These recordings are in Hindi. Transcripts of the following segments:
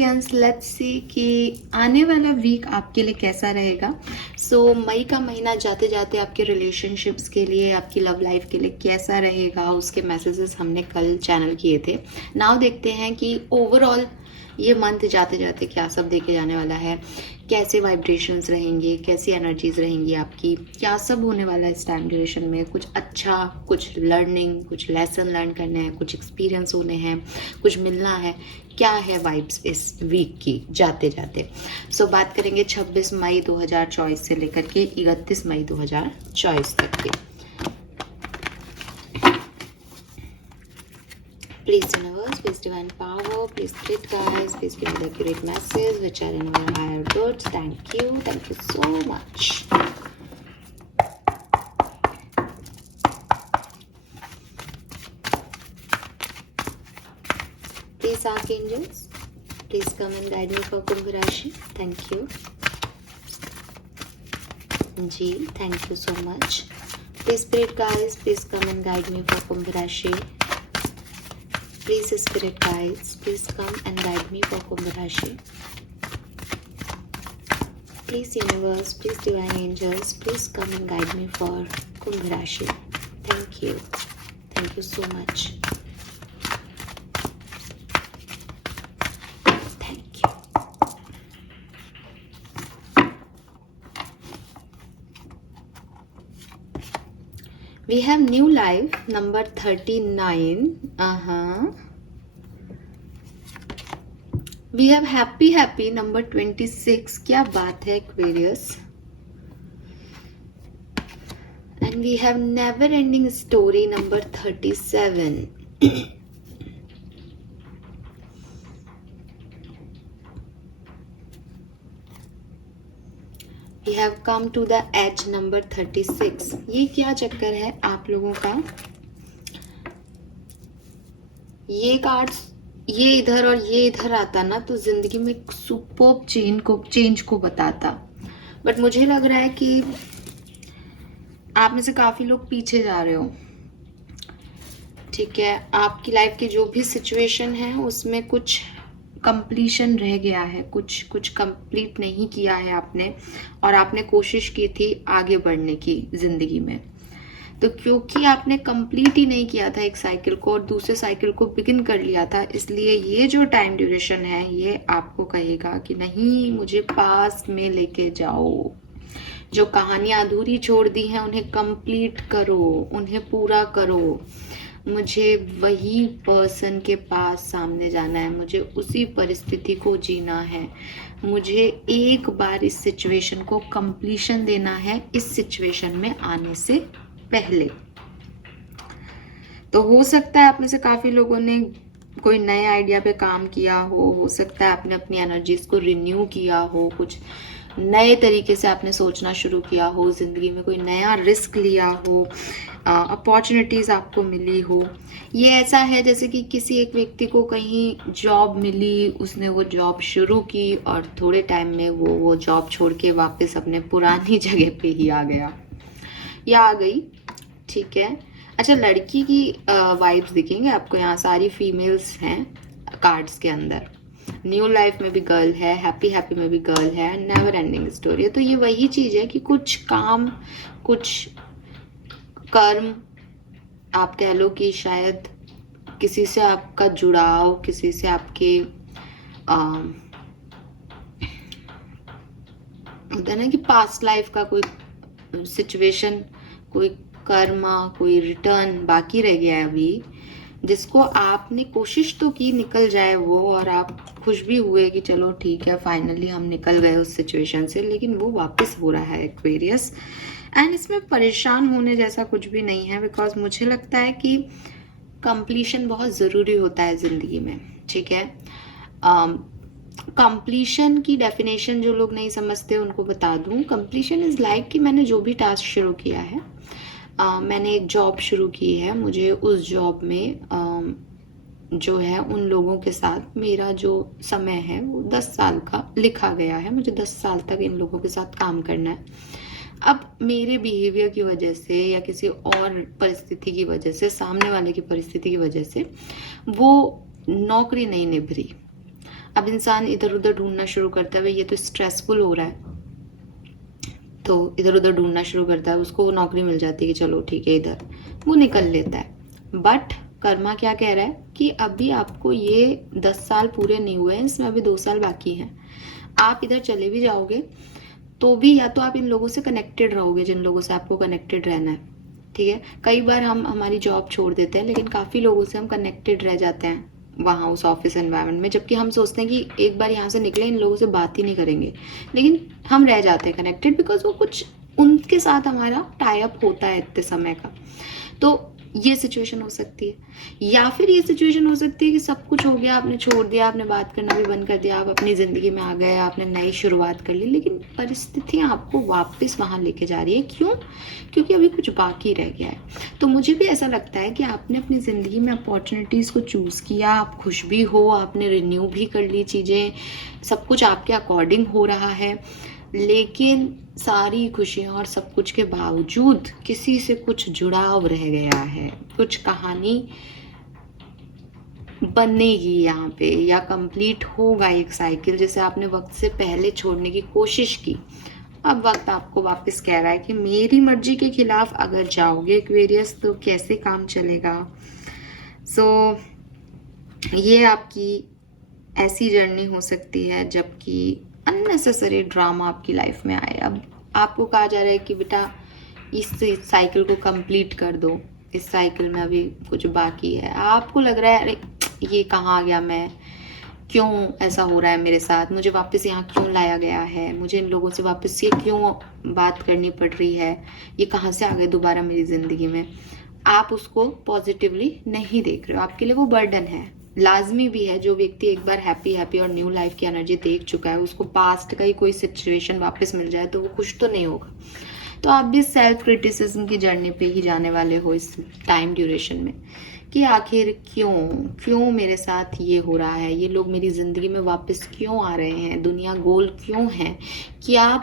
लेट्स सी कि आने वाला वीक आपके लिए कैसा रहेगा। सो मई का महीना जाते जाते आपके रिलेशनशिप्स के लिए, आपकी लव लाइफ के लिए कैसा रहेगा, उसके मैसेजेस हमने कल चैनल किए थे। नाउ देखते हैं कि ओवरऑल ये मंथ जाते जाते क्या सब देखे जाने वाला है, कैसे वाइब्रेशंस रहेंगे, कैसी एनर्जीज रहेंगी आपकी, क्या सब होने वाला है इस टाइम ड्यूरेशन में। कुछ अच्छा, कुछ लर्निंग, कुछ लेसन लर्न करने हैं, कुछ एक्सपीरियंस होने हैं, कुछ मिलना है, क्या है वाइब्स इस वीक की जाते जाते। सो बात करेंगे 26 मई 2024 से लेकर के 31 मई 2024 तक के। Please universe, please divine power, please spirit guides, please give me the accurate message which are in our higher goods. Thank you so much. Please archangels, please come and guide me for Kumbh Rashi. Thank you. Ji, thank you so much. Please spirit guides, please come and guide me for Kumbh Rashi. Please spirit guides, please come and guide me for Kumbh Rashi. Please universe, please divine angels, please come and guide me for Kumbh Rashi. Thank you so much. Thank you. We have new life number 39. We have happy number 26. क्या बात है Aquarius. And we have never ending story number 37. We have come to the edge number 36. ये क्या चक्कर है आप लोगों का? ये कार्ड्स ये इधर और ये इधर आता ना तो जिंदगी में एक सुपर्ब चेंज को बताता। बट मुझे लग रहा है कि आप में से काफी लोग पीछे जा रहे हो। ठीक है, आपकी लाइफ की जो भी सिचुएशन है उसमें कुछ कंप्लीशन रह गया है, कुछ कंप्लीट नहीं किया है आपने, और आपने कोशिश की थी आगे बढ़ने की जिंदगी में। तो क्योंकि आपने कंप्लीट ही नहीं किया था एक साइकिल को और दूसरे साइकिल को बिगिन कर लिया था, इसलिए ये जो टाइम ड्यूरेशन है ये आपको कहेगा कि नहीं, मुझे पास में लेके जाओ। जो कहानियां अधूरी छोड़ दी हैं उन्हें कंप्लीट करो, उन्हें पूरा करो। मुझे वही पर्सन के पास सामने जाना है, मुझे उसी परिस्थिति को जीना है, मुझे एक बार इस सिचुएशन को कंप्लीशन देना है इस सिचुएशन में आने से पहले। तो हो सकता है आप में से काफी लोगों ने कोई नए आइडिया पे काम किया हो सकता है आपने अपनी एनर्जीज को रिन्यू किया हो, कुछ नए तरीके से आपने सोचना शुरू किया हो, जिंदगी में कोई नया रिस्क लिया हो, अपॉर्चुनिटीज आपको मिली हो। ये ऐसा है जैसे कि किसी एक व्यक्ति को कहीं जॉब मिली, उसने वो जॉब शुरू की और थोड़े टाइम में वो जॉब छोड़ के वापस अपने पुरानी जगह पे ही आ गया या आ गई। ठीक है, अच्छा, लड़की की वाइब्स दिखेंगे आपको यहाँ, सारी फीमेल्स हैं कार्ड्स के अंदर। न्यू लाइफ में भी गर्ल है, हैप्पी में भी गर्ल है, नेवर एंडिंग स्टोरी है। तो ये वही चीज है कि कुछ काम, कुछ कर्म, आप कह लो कि शायद किसी से आपका जुड़ाव, किसी से आपके होता है ना कि पास्ट लाइफ का कोई सिचुएशन, कोई कर्मा, कोई रिटर्न बाकी रह गया है अभी, जिसको आपने कोशिश तो की निकल जाए वो, और आप खुश भी हुए कि चलो ठीक है फाइनली हम निकल गए उस सिचुएशन से, लेकिन वो वापस हो रहा है एक्वेरियस। एंड इसमें परेशान होने जैसा कुछ भी नहीं है, बिकॉज मुझे लगता है कि कंप्लीशन बहुत ज़रूरी होता है ज़िंदगी में। ठीक है, कंप्लीशन की डेफिनेशन जो लोग नहीं समझते उनको बता दूं। कंप्लीशन इज़ लाइक कि मैंने जो भी टास्क शुरू किया है, मैंने एक जॉब शुरू की है, मुझे उस जॉब में जो है उन लोगों के साथ मेरा जो समय है वो 10 साल का लिखा गया है, मुझे 10 साल तक इन लोगों के साथ काम करना है। अब मेरे बिहेवियर की वजह से या किसी और परिस्थिति की वजह से, सामने वाले की परिस्थिति की वजह से वो नौकरी नहीं निभ रही। अब इंसान इधर उधर ढूंढना शुरू करता है, भाई ये तो स्ट्रेसफुल हो रहा है, तो इधर उधर ढूंढना शुरू करता है, उसको नौकरी मिल जाती है कि चलो ठीक है, इधर वो निकल लेता है। बट कर्मा क्या कह रहा है कि अभी आपको ये 10 साल पूरे नहीं हुए हैं, इसमें अभी 2 साल बाकी हैं। आप इधर चले भी जाओगे तो भी या तो आप इन लोगों से कनेक्टेड रहोगे जिन लोगों से आपको कनेक्टेड रहना है, ठीक है। कई बार हम हमारी जॉब छोड़ देते हैं, लेकिन काफ़ी लोगों से हम कनेक्टेड रह जाते हैं वहाँ उस ऑफिस एनवायरनमेंट में, जबकि हम सोचते हैं कि एक बार यहाँ से निकले इन लोगों से बात ही नहीं करेंगे, लेकिन हम रह जाते हैं कनेक्टेड बिकॉज वो कुछ उनके साथ हमारा टाई अप होता है इतने समय का। तो ये सिचुएशन हो सकती है, या फिर ये सिचुएशन हो सकती है कि सब कुछ हो गया, आपने छोड़ दिया, आपने बात करना भी बंद कर दिया, आप अपनी ज़िंदगी में आ गए, आपने नई शुरुआत कर ली, लेकिन परिस्थितियाँ आपको वापस वहाँ लेके जा रही है। क्यों? क्योंकि अभी कुछ बाकी रह गया है। तो मुझे भी ऐसा लगता है कि आपने अपनी ज़िंदगी में अपॉर्चुनिटीज़ को चूज़ किया, आप खुश भी हो, आपने रिन्यू भी कर ली चीज़ें, सब कुछ आपके अकॉर्डिंग हो रहा है, लेकिन सारी खुशियाँ और सब कुछ के बावजूद किसी से कुछ जुड़ाव रह गया है, कुछ कहानी बनेगी यहाँ पे, या कंप्लीट होगा एक साइकिल जिसे आपने वक्त से पहले छोड़ने की कोशिश की। अब वक्त आपको वापस कह रहा है कि मेरी मर्जी के खिलाफ अगर जाओगे एक्वेरियस तो कैसे काम चलेगा। सो ये आपकी ऐसी जर्नी हो सकती है जबकि अननेसेसरी ड्रामा आपकी लाइफ में आए। अब आपको कहा जा रहा है कि बेटा इस साइकिल को कंप्लीट कर दो, इस साइकिल में अभी कुछ बाकी है। आपको लग रहा है अरे ये कहाँ आ गया मैं, क्यों ऐसा हो रहा है मेरे साथ, मुझे वापस यहाँ क्यों लाया गया है, मुझे इन लोगों से वापस ये क्यों बात करनी पड़ रही है, ये कहाँ से आ गए दोबारा मेरी ज़िंदगी में। आप उसको पॉजिटिवली नहीं देख रहे हो, आपके लिए वो बर्डन है। लाजमी भी है, जो व्यक्ति एक बार हैप्पी और न्यू लाइफ की एनर्जी देख चुका है, उसको पास्ट का ही कोई सिचुएशन वापस मिल जाए तो वो खुश तो नहीं होगा। तो आप भी सेल्फ क्रिटिसिज्म की जर्नी पे ही जाने वाले हो इस टाइम ड्यूरेशन में, कि आखिर क्यों मेरे साथ ये हो रहा है, ये लोग मेरी ज़िंदगी में वापस क्यों आ रहे हैं, दुनिया गोल क्यों है, क्या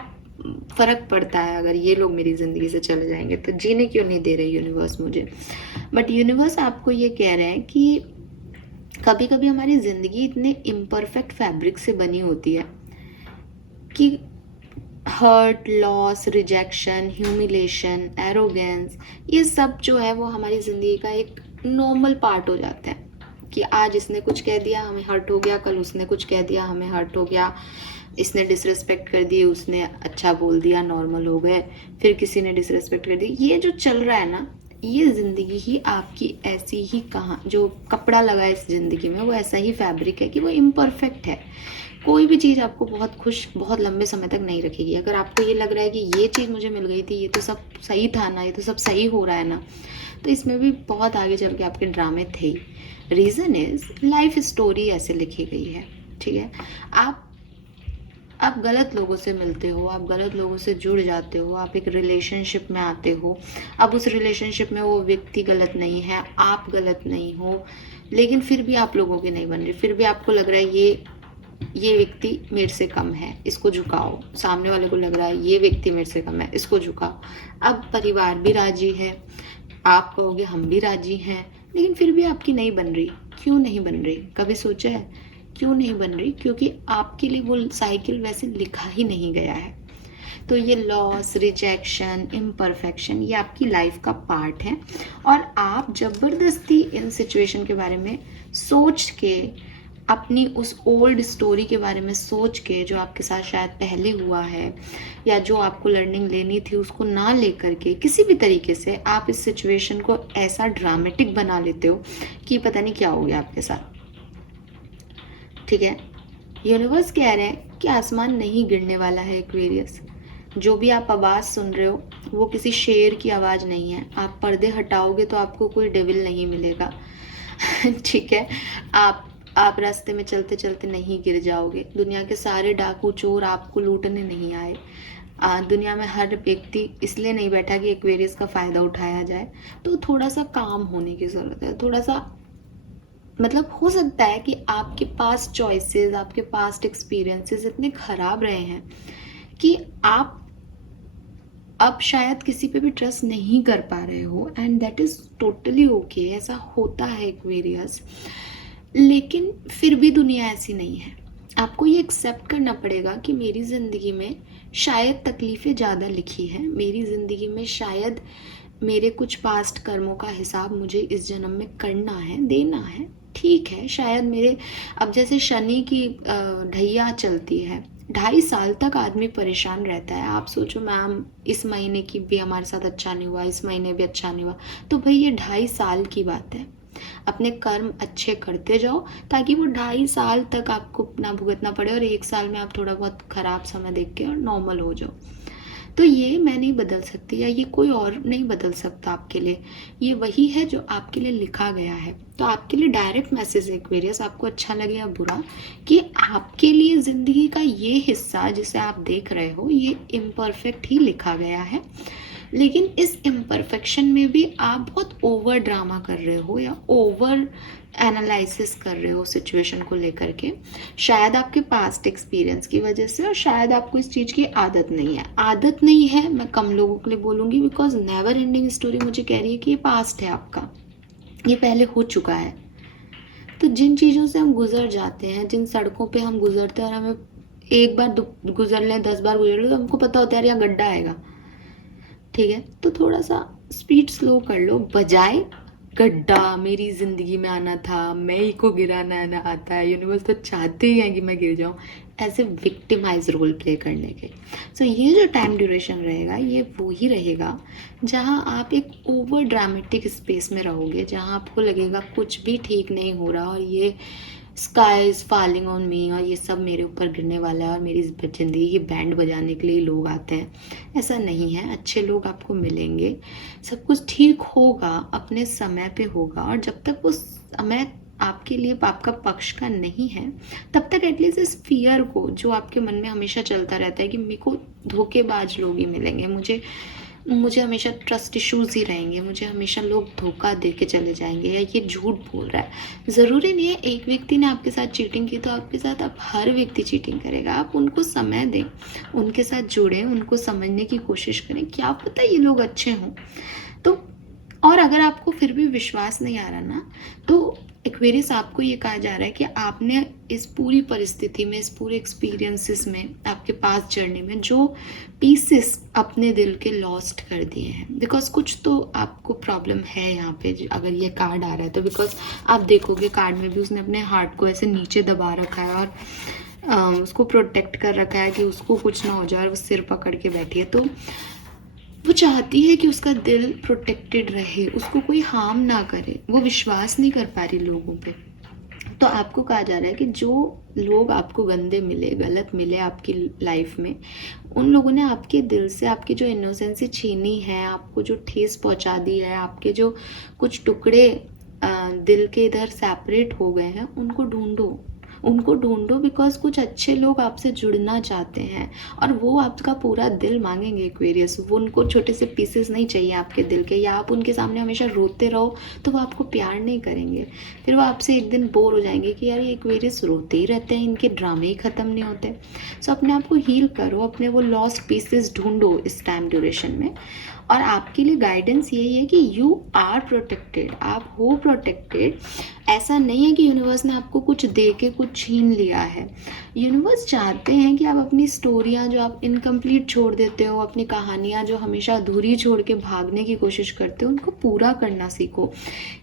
फ़र्क पड़ता है अगर ये लोग मेरी ज़िंदगी से चले जाएंगे, तो जीने क्यों नहीं दे रहे यूनिवर्स मुझे। बट यूनिवर्स आपको ये कह रहे हैं कि कभी कभी हमारी ज़िंदगी इतने इम्परफेक्ट फैब्रिक से बनी होती है कि hurt, loss, rejection, humiliation, arrogance, ये सब जो है वो हमारी ज़िंदगी का एक नॉर्मल पार्ट हो जाता है। कि आज इसने कुछ कह दिया हमें हर्ट हो गया, कल उसने कुछ कह दिया हमें हर्ट हो गया, इसने डिसरिस्पेक्ट कर दी, उसने अच्छा बोल दिया, नॉर्मल हो गए, फिर किसी ने डिसरिस्पेक्ट कर दी। ये जो चल रहा है ना, ये ज़िंदगी ही आपकी ऐसी ही जो कपड़ा लगा है इस ज़िंदगी में, वो ऐसा ही फैब्रिक है कि वो इम्परफेक्ट है। कोई भी चीज़ आपको बहुत खुश बहुत लंबे समय तक नहीं रखेगी। अगर आपको ये लग रहा है कि ये चीज़ मुझे मिल गई थी, ये तो सब सही था ना, ये तो सब सही हो रहा है ना, तो इसमें भी बहुत आगे चल के आपके ड्रामे थे ही। रीज़न इज़ लाइफ स्टोरी ऐसे लिखी गई है, ठीक है। आप गलत लोगों से मिलते हो, आप गलत लोगों से जुड़ जाते हो, आप एक रिलेशनशिप में आते हो। अब उस रिलेशनशिप में वो व्यक्ति गलत नहीं है, आप गलत नहीं हो, लेकिन फिर भी आप लोगों के नहीं बन रहे, फिर भी आपको लग रहा है ये व्यक्ति मेरे से कम है, इसको झुकाओ। सामने वाले को लग रहा है ये व्यक्ति मेरे से कम है, इसको झुकाओ। अब परिवार भी राजी है, आप कहोगे हम भी राजी हैं, लेकिन फिर भी आपकी नहीं बन रही। क्यों नहीं बन रही? कभी सोचा है क्यों नहीं बन रही? क्योंकि आपके लिए वो साइकिल वैसे लिखा ही नहीं गया है। तो ये लॉस, रिजेक्शन, इम्परफेक्शन, ये आपकी लाइफ का पार्ट है, और आप ज़बरदस्ती इन सिचुएशन के बारे में सोच के, अपनी उस ओल्ड स्टोरी के बारे में सोच के, जो आपके साथ शायद पहले हुआ है, या जो आपको लर्निंग लेनी थी उसको ना लेकर के, किसी भी तरीके से आप इस सिचुएशन को ऐसा ड्रामेटिक बना लेते हो कि पता नहीं क्या हो गया आपके साथ, ठीक है। यूनिवर्स कह रहे हैं कि आसमान नहीं गिरने वाला है एक्वेरियस। जो भी आप आवाज़ सुन रहे हो वो किसी शेर की आवाज़ नहीं है। आप पर्दे हटाओगे तो आपको कोई डेविल नहीं मिलेगा ठीक है। आप रास्ते में चलते चलते नहीं गिर जाओगे। दुनिया के सारे डाकू चोर आपको लूटने नहीं आए। दुनिया में हर व्यक्ति इसलिए नहीं बैठा कि एक्वेरियस का फ़ायदा उठाया जाए। तो थोड़ा सा काम होने की ज़रूरत है, थोड़ा सा, मतलब हो सकता है कि आपके पास चॉइसेस, आपके पास्ट एक्सपीरियंसेस इतने ख़राब रहे हैं कि आप अब शायद किसी पे भी ट्रस्ट नहीं कर पा रहे हो, and that is totally okay. ऐसा होता है एक्वेरियस, लेकिन फिर भी दुनिया ऐसी नहीं है। आपको ये एक्सेप्ट करना पड़ेगा कि मेरी ज़िंदगी में शायद तकलीफ़ें ज़्यादा लिखी हैं, मेरी ज़िंदगी में शायद मेरे कुछ पास्ट कर्मों का हिसाब मुझे इस जन्म में करना है, देना है। ठीक है, शायद मेरे अब जैसे शनि की ढैया चलती है, 2.5 साल तक आदमी परेशान रहता है। आप सोचो मैम, इस महीने की भी हमारे साथ अच्छा नहीं हुआ, इस महीने भी अच्छा नहीं हुआ, तो भाई ये 2.5 साल की बात है। अपने कर्म अच्छे करते जाओ ताकि वो 2.5 साल तक आपको ना भुगतना पड़े और 1 साल में आप थोड़ा बहुत खराब समय देख के और नॉर्मल हो जाओ। तो ये मैं नहीं बदल सकती या ये कोई और नहीं बदल सकता आपके लिए। ये वही है जो आपके लिए लिखा गया है। तो आपके लिए डायरेक्ट मैसेज है एक्वेरियस, आपको अच्छा लगे या बुरा, कि आपके लिए ज़िंदगी का ये हिस्सा जिसे आप देख रहे हो ये इम्परफेक्ट ही लिखा गया है। लेकिन इस इम्परफेक्शन में भी आप बहुत ओवर ड्रामा कर रहे हो या ओवर एनालिसिस कर रहे हो सिचुएशन को लेकर के, शायद आपके पास्ट एक्सपीरियंस की वजह से, और शायद आपको इस चीज़ की आदत नहीं है। आदत नहीं है मैं कम लोगों के लिए बोलूँगी, बिकॉज नेवर एंडिंग स्टोरी मुझे कह रही है कि ये पास्ट है आपका, ये पहले हो चुका है। तो जिन चीज़ों से हम गुजर जाते हैं, जिन सड़कों पे हम गुजरते हैं और हमें एक बार गुजर लें, 10 बार गुजर लें, तो हमको पता होता है यार यहाँ गड्ढा आएगा, ठीक है, तो थोड़ा सा स्पीड स्लो कर लो, बजाय गड्ढा मेरी जिंदगी में आना था, मैं ही को गिराना ना आता है, यूनिवर्स तो चाहते ही हैं कि मैं गिर जाऊं, ऐसे विक्टिमाइज रोल प्ले करने के। सो ये जो टाइम ड्यूरेशन रहेगा ये वो ही रहेगा जहां आप एक ओवर ड्रामेटिक स्पेस में रहोगे, जहां आपको लगेगा कुछ भी ठीक नहीं हो रहा और ये sky is falling on me और ये सब मेरे ऊपर गिरने वाला है और मेरी ज़िंदगी की बैंड बजाने के लिए लोग आते हैं। ऐसा नहीं है, अच्छे लोग आपको मिलेंगे, सब कुछ ठीक होगा, अपने समय पे होगा। और जब तक वो समय आपके लिए आपका पक्ष का नहीं है, तब तक एटलीस्ट इस फियर को जो आपके मन में हमेशा चलता रहता है कि मेरे को धोखेबाज लोग ही मिलेंगे, मुझे हमेशा ट्रस्ट इश्यूज ही रहेंगे, मुझे हमेशा लोग धोखा दे के चले जाएंगे या ये झूठ बोल रहा है। ज़रूरी नहीं है एक व्यक्ति ने आपके साथ चीटिंग की तो आपके साथ अब हर व्यक्ति चीटिंग करेगा। आप उनको समय दें, उनके साथ जुड़ें, उनको समझने की कोशिश करें, क्या पता ये लोग अच्छे हों। तो और अगर आपको फिर भी विश्वास नहीं आ रहा ना, तो एक्वेरियस आपको ये कहा जा रहा है कि आपने इस पूरी परिस्थिति में, इस पूरे एक्सपीरियंसेस में, आपके पास जर्नी में जो पीसेस अपने दिल के लॉस्ट कर दिए हैं, बिकॉज कुछ तो आपको प्रॉब्लम है यहाँ पे अगर ये कार्ड आ रहा है तो। बिकॉज आप देखोगे कार्ड में भी उसने अपने हार्ट को ऐसे नीचे दबा रखा है और उसको प्रोटेक्ट कर रखा है कि उसको कुछ ना हो जाए, और वो सिर पकड़ के बैठी है। तो वो चाहती है कि उसका दिल प्रोटेक्टेड रहे, उसको कोई हार्म ना करे, वो विश्वास नहीं कर पा रही लोगों पे। तो आपको कहा जा रहा है कि जो लोग आपको गंदे मिले, गलत मिले आपकी लाइफ में, उन लोगों ने आपके दिल से आपकी जो इनोसेंसी छीनी है, आपको जो ठेस पहुंचा दी है, आपके जो कुछ टुकड़े दिल के इधर सेपरेट हो गए हैं, उनको ढूंढो बिकॉज कुछ अच्छे लोग आपसे जुड़ना चाहते हैं और वो आपका पूरा दिल मांगेंगे एक्वेरियस। वो उनको छोटे से पीसेस नहीं चाहिए आपके दिल के, या आप उनके सामने हमेशा रोते रहो तो वो आपको प्यार नहीं करेंगे। फिर वो आपसे एक दिन बोर हो जाएंगे कि यार ये एक्वेरियस रोते ही रहते हैं, इनके ड्रामे ही ख़त्म नहीं होते। सो अपने आप को हील करो, अपने वो लॉस्ट पीसेस ढूंढो इस टाइम ड्यूरेशन में। और आपके लिए गाइडेंस यही है कि यू आर प्रोटेक्टेड, आप हो प्रोटेक्टेड। ऐसा नहीं है कि यूनिवर्स ने आपको कुछ दे के कुछ छीन लिया है। यूनिवर्स चाहते हैं कि आप अपनी स्टोरियाँ जो आप इनकम्प्लीट छोड़ देते हो, अपनी कहानियाँ जो हमेशा अधूरी छोड़ के भागने की कोशिश करते हो, उनको पूरा करना सीखो।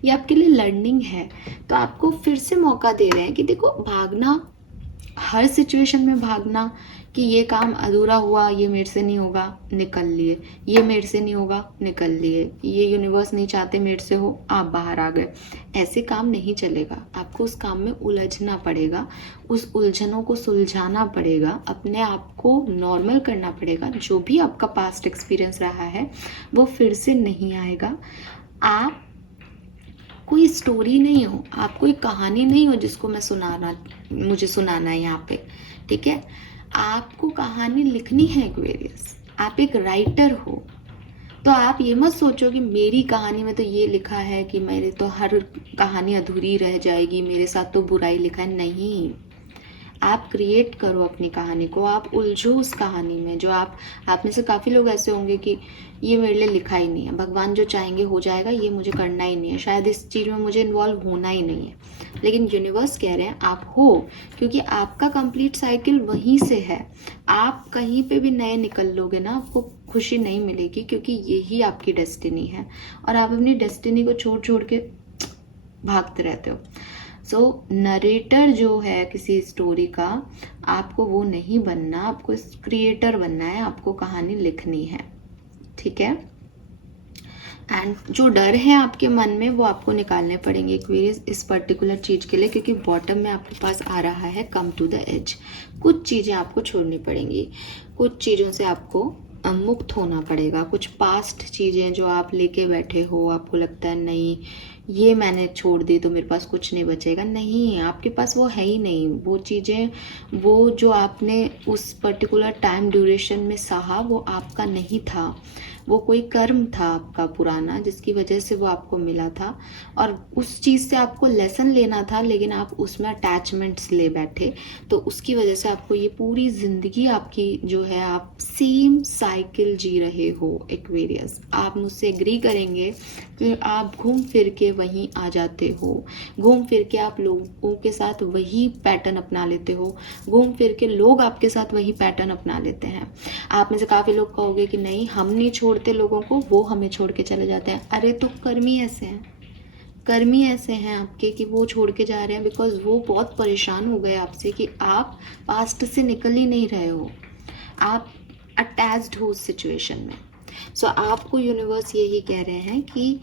ये आपके लिए लर्निंग है। तो आपको फिर से मौका दे रहे हैं कि देखो, भागना, हर सिचुएशन में भागना कि ये काम अधूरा हुआ, ये मेरे से नहीं होगा, निकल लिए, ये मेरे से नहीं होगा, निकल लिए, ये यूनिवर्स नहीं चाहते मेरे से हो, आप बाहर आ गए, ऐसे काम नहीं चलेगा। आपको उस काम में उलझना पड़ेगा, उस उलझनों को सुलझाना पड़ेगा, अपने आप को नॉर्मल करना पड़ेगा। जो भी आपका पास्ट एक्सपीरियंस रहा है वो फिर से नहीं आएगा। आप कोई स्टोरी नहीं हो, आप कोई कहानी नहीं हो जिसको मुझे सुनाना है यहाँ पे, ठीक है। आपको कहानी लिखनी है एक्वेरियस, आप एक राइटर हो। तो आप ये मत सोचो कि मेरी कहानी में तो ये लिखा है कि मेरे तो हर कहानी अधूरी रह जाएगी, मेरे साथ तो बुराई लिखा है। नहीं, आप क्रिएट करो अपनी कहानी को, आप उलझो उस कहानी में। जो आप में से काफ़ी लोग ऐसे होंगे कि ये मेरे लिए लिखा ही नहीं है, भगवान जो चाहेंगे हो जाएगा, ये मुझे करना ही नहीं है, शायद इस चीज़ में मुझे इन्वॉल्व होना ही नहीं है। लेकिन यूनिवर्स कह रहे हैं आप हो, क्योंकि आपका कंप्लीट साइकिल वहीं से है। आप कहीं पे भी नए निकल लोगे ना, आपको खुशी नहीं मिलेगी, क्योंकि यही आपकी डेस्टिनी है और आप अपनी डेस्टिनी को छोड़ छोड़ के भागते रहते हो। सो नरेटर जो है किसी स्टोरी का, आपको वो नहीं बनना, आपको क्रिएटर बनना है, आपको कहानी लिखनी है, ठीक है। एंड जो डर है आपके मन में वो आपको निकालने पड़ेंगे एक्वेरियस इस पर्टिकुलर चीज़ के लिए, क्योंकि बॉटम में आपके पास आ रहा है कम टू द एज। कुछ चीज़ें आपको छोड़नी पड़ेंगी, कुछ चीज़ों से आपको मुक्त होना पड़ेगा। कुछ पास्ट चीज़ें जो आप लेके बैठे हो, आपको लगता है नहीं ये मैंने छोड़ दी तो मेरे पास कुछ नहीं बचेगा, नहीं, आपके पास वो है ही नहीं। वो चीज़ें, वो जो आपने उस पर्टिकुलर टाइम ड्यूरेशन में सहा, वो आपका नहीं था, वो कोई कर्म था आपका पुराना, जिसकी वजह से वो आपको मिला था और उस चीज़ से आपको लेसन लेना था, लेकिन आप उसमें अटैचमेंट्स ले बैठे, तो उसकी वजह से आपको ये पूरी ज़िंदगी आपकी जो है, आप सेम साइकिल जी रहे हो एक्वेरियस। आप मुझसे एग्री करेंगे कि आप घूम फिर के वहीं आ जाते हो, घूम फिर के आप लोगों के साथ वही पैटर्न अपना लेते हो, घूम फिर के लोग आपके साथ वही पैटर्न अपना लेते हैं। आप में से काफ़ी लोग कहोगे कि नहीं हम नहीं छोड़ते लोगों को, वो हमें छोड़ के चले जाते हैं। अरे तो कर्मी ऐसे हैं, कर्मी ऐसे हैं आपके कि वो छोड़ के जा रहे हैं, बिकॉज वो बहुत परेशान हो गए आपसे कि आप पास्ट से निकल ही नहीं रहे हो, आप अटैच्ड हो उस सिचुएशन में। सो आपको यूनिवर्स यही कह रहे हैं कि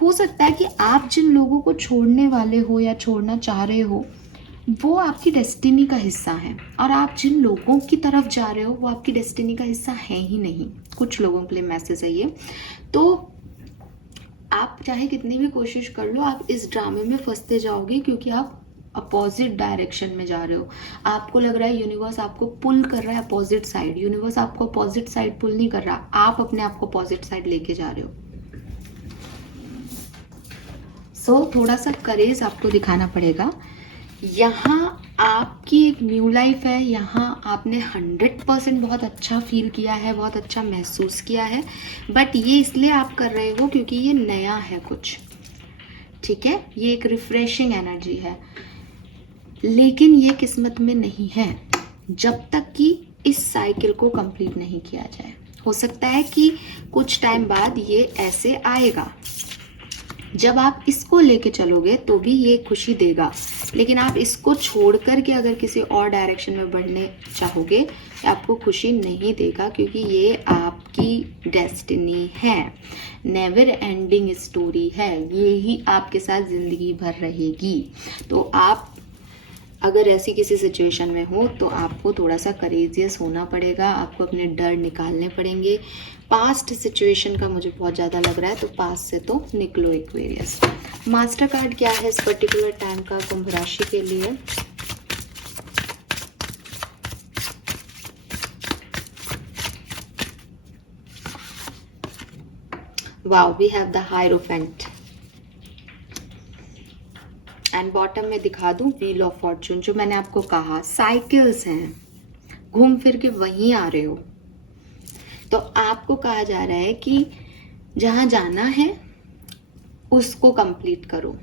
हो सकता है कि आप जिन लोगों को छोड़ने वाले हो या छोड़ना चाह रहे हो, वो आपकी डेस्टिनी का हिस्सा है, और आप जिन लोगों की तरफ जा रहे हो वो आपकी डेस्टिनी का हिस्सा है ही नहीं। कुछ लोगों के लिए मैसेज है ये। तो आप चाहे कितनी भी कोशिश कर लो, आप इस ड्रामे में फंसते जाओगे, क्योंकि आप अपोजिट डायरेक्शन में जा रहे हो। आपको लग रहा है यूनिवर्स आपको पुल कर रहा है अपोजिट साइड, यूनिवर्स आपको अपोजिट साइड पुल नहीं कर रहा, आप अपने आप को अपोजिट साइड लेके जा रहे हो। सो थोड़ा सा करेज आपको दिखाना पड़ेगा। यहाँ आपकी एक न्यू लाइफ है, यहाँ आपने 100% बहुत अच्छा फील किया है, बहुत अच्छा महसूस किया है, बट ये इसलिए आप कर रहे हो क्योंकि ये नया है कुछ, ठीक है, ये एक रिफ्रेशिंग एनर्जी है। लेकिन ये किस्मत में नहीं है जब तक कि इस साइकिल को कंप्लीट नहीं किया जाए। हो सकता है कि कुछ टाइम बाद ये ऐसे आएगा, जब आप इसको लेके चलोगे तो भी ये खुशी देगा, लेकिन आप इसको छोड़ कर के अगर किसी और डायरेक्शन में बढ़ने चाहोगे, आपको खुशी नहीं देगा, क्योंकि ये आपकी डेस्टिनी है, नेवर एंडिंग स्टोरी है, ये ही आपके साथ ज़िंदगी भर रहेगी। तो आप अगर ऐसी किसी सिचुएशन में हो तो आपको थोड़ा सा करेजियस होना पड़ेगा, आपको अपने डर निकालने पड़ेंगे। पास्ट सिचुएशन का मुझे बहुत ज़्यादा लग रहा है, तो पास्ट से तो निकलो एक्वेरियस। मास्टर कार्ड क्या है इस पर्टिकुलर टाइम का कुंभ राशि के लिए? Wow, we have the hierophant and bottom में दिखा दूं व्हील ऑफ फॉर्चून। जो मैंने आपको कहा साइकिल्स हैं, घूम फिर के वहीं आ रहे हो। तो आपको कहा जा रहा है कि जहां जाना है उसको कंप्लीट करो,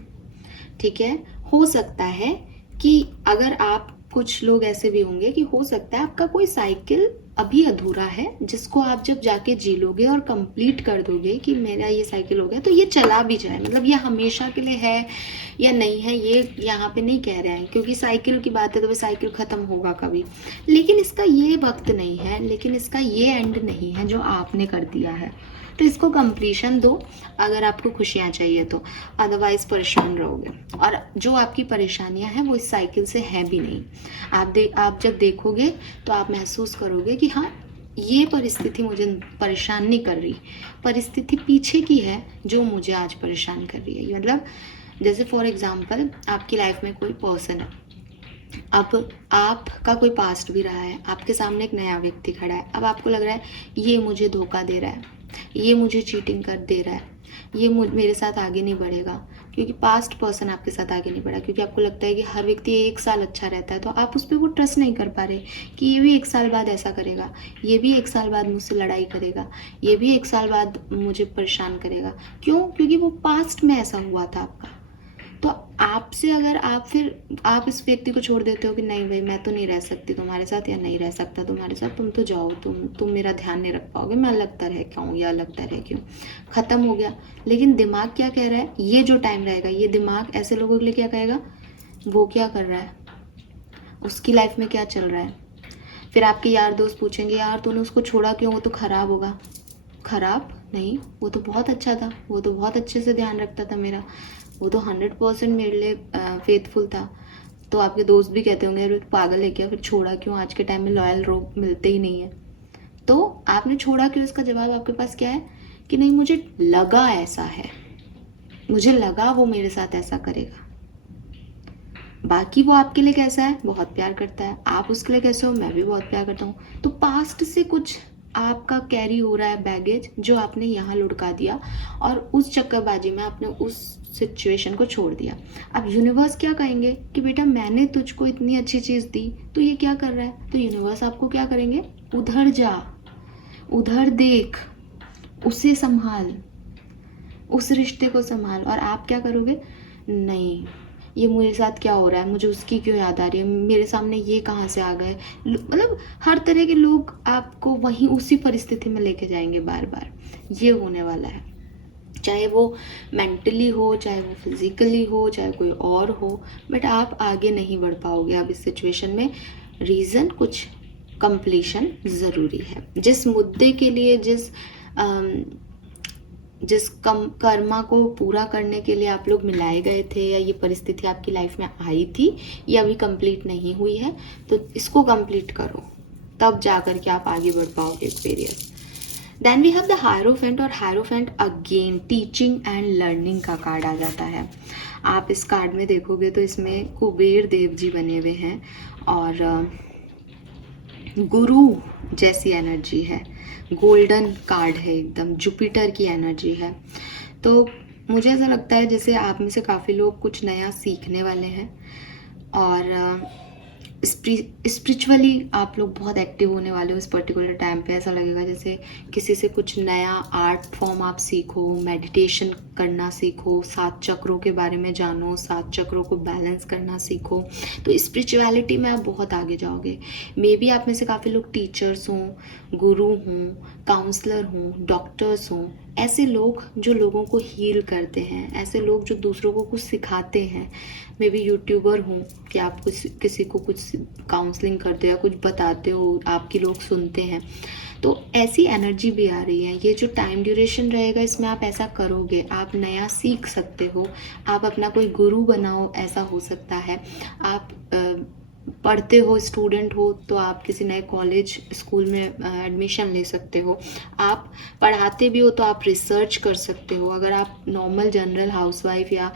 ठीक है। हो सकता है कि अगर आप, कुछ लोग ऐसे भी होंगे कि हो सकता है आपका कोई साइकिल अभी अधूरा है, जिसको आप जब जाके जी लोगे और कंप्लीट कर दोगे कि मेरा ये साइकिल हो गया, तो ये चला भी जाए। मतलब ये हमेशा के लिए है या नहीं है ये यहाँ पे नहीं कह रहे हैं, क्योंकि साइकिल की बात है तो वो साइकिल खत्म होगा कभी, लेकिन इसका ये वक्त नहीं है, लेकिन इसका ये एंड नहीं है जो आपने कर दिया है। तो इसको कंप्लीशन दो अगर आपको खुशियाँ चाहिए तो, अदरवाइज परेशान रहोगे। और जो आपकी परेशानियां हैं वो इस साइकिल से है भी नहीं। आप जब देखोगे तो आप महसूस करोगे कि हाँ, ये परिस्थिति मुझे परेशान नहीं कर रही, परिस्थिति पीछे की है जो मुझे आज परेशान कर रही है। मतलब जैसे फॉर एग्जाम्पल आपकी लाइफ में कोई पर्सन है, अब आपका कोई पास्ट भी रहा है, आपके सामने एक नया व्यक्ति खड़ा है, अब आपको लग रहा है ये मुझे धोखा दे रहा है, ये मुझे चीटिंग कर दे रहा है, ये मेरे साथ आगे नहीं बढ़ेगा, क्योंकि पास्ट पर्सन आपके साथ आगे नहीं बढ़ा, क्योंकि आपको लगता है कि हर व्यक्ति 1 साल अच्छा रहता है, तो आप उस पर वो ट्रस्ट नहीं कर पा रहे कि ये भी 1 साल बाद ऐसा करेगा, ये भी 1 साल बाद मुझसे लड़ाई करेगा, ये भी 1 साल बाद मुझे परेशान करेगा। क्यों? क्योंकि वो पास्ट में ऐसा हुआ था आपका। तो आपसे अगर आप इस व्यक्ति को छोड़ देते हो कि नहीं भाई, मैं तो नहीं रह सकती तुम्हारे साथ, या नहीं रह सकता तुम्हारे साथ, तुम तो जाओ, तुम मेरा ध्यान नहीं रख पाओगे, मैं लगता रह क्यों, या लगता रह क्यों, ख़त्म हो गया। लेकिन दिमाग क्या कह रहा है, ये जो टाइम रहेगा, ये दिमाग ऐसे लोगों के लिए क्या कहेगा, वो क्या कर रहा है, उसकी लाइफ में क्या चल रहा है। फिर आपके यार दोस्त पूछेंगे, यार तूने उसको छोड़ा क्यों, वो तो ख़राब होगा। ख़राब नहीं, वो तो बहुत अच्छा था, वो तो बहुत अच्छे से ध्यान रखता था मेरा, वो तो 100% मेरे लिए फेथफुल था। तो आपके दोस्त भी कहते होंगे, अरे पागल है क्या, फिर छोड़ा क्यों, आज के टाइम में लॉयल लोग मिलते ही नहीं है। तो आपने छोड़ा क्यों, इसका जवाब आपके पास क्या है कि नहीं, मुझे लगा ऐसा है, मुझे लगा वो मेरे साथ ऐसा करेगा। बाकी वो आपके लिए कैसा है, बहुत प्यार करता है, आप उसके लिए कैसे हो, मैं भी बहुत प्यार करता हूँ। तो पास्ट से कुछ आपका कैरी हो रहा है बैगेज, जो आपने यहाँ लुढ़का दिया और उस चक्करबाजी में आपने उस सिचुएशन को छोड़ दिया। अब यूनिवर्स क्या कहेंगे कि बेटा मैंने तुझको इतनी अच्छी चीज़ दी, तो ये क्या कर रहा है, तो यूनिवर्स आपको क्या करेंगे, उधर जा, उधर देख, उसे संभाल, उस रिश्ते को संभाल। और आप क्या करोगे, नहीं ये मेरे साथ क्या हो रहा है, मुझे उसकी क्यों याद आ रही है, मेरे सामने ये कहाँ से आ गए। मतलब हर तरह के लोग आपको वहीं उसी परिस्थिति में लेके जाएंगे बार बार। ये होने वाला है, चाहे वो मेंटली हो, चाहे वो फिजिकली हो, चाहे कोई और हो, बट आप आगे नहीं बढ़ पाओगे अब इस सिचुएशन में। रीज़न कुछ कंप्लीशन ज़रूरी है। जिस मुद्दे के लिए, जिस कर्मा को पूरा करने के लिए आप लोग मिलाए गए थे, या ये परिस्थिति आपकी लाइफ में आई थी, ये अभी कंप्लीट नहीं हुई है, तो इसको कंप्लीट करो, तब जाकर के आप आगे बढ़ पाओगे experience. Then we have the hierophant, और hierophant again teaching and learning का कार्ड आ जाता है। आप इस कार्ड में देखोगे तो इसमें कुबेर देव जी बने हुए हैं और गुरु जैसी एनर्जी है, गोल्डन कार्ड है, एकदम जुपिटर की एनर्जी है। तो मुझे ऐसा लगता है जैसे आप में से काफ़ी लोग कुछ नया सीखने वाले हैं और स्पिरिचुअली आप लोग बहुत एक्टिव होने वाले हो इस पर्टिकुलर टाइम पे। ऐसा लगेगा जैसे किसी से कुछ नया आर्ट फॉर्म आप सीखो, मेडिटेशन करना सीखो, 7 चक्रों के बारे में जानो, 7 चक्रों को बैलेंस करना सीखो। तो स्पिरिचुअलिटी में आप बहुत आगे जाओगे। मे बी आप में से काफ़ी लोग टीचर्स हों, गुरु हों, काउंसलर हों, डॉक्टर्स हों, ऐसे लोग जो लोगों को हील करते हैं, ऐसे लोग जो दूसरों को कुछ सिखाते हैं। मे बी यूट्यूबर हूँ कि आप किसी को कुछ काउंसलिंग करते हो या कुछ बताते हो, आपकी लोग सुनते हैं। तो ऐसी एनर्जी भी आ रही है। ये जो टाइम ड्यूरेशन रहेगा इसमें आप ऐसा करोगे, आप नया सीख सकते हो, आप अपना कोई गुरु बनाओ, ऐसा हो सकता है। आप पढ़ते हो, स्टूडेंट हो, तो आप किसी नए कॉलेज स्कूल में एडमिशन ले सकते हो। आप पढ़ाते भी हो तो आप रिसर्च कर सकते हो। अगर आप नॉर्मल जनरल हाउसवाइफ या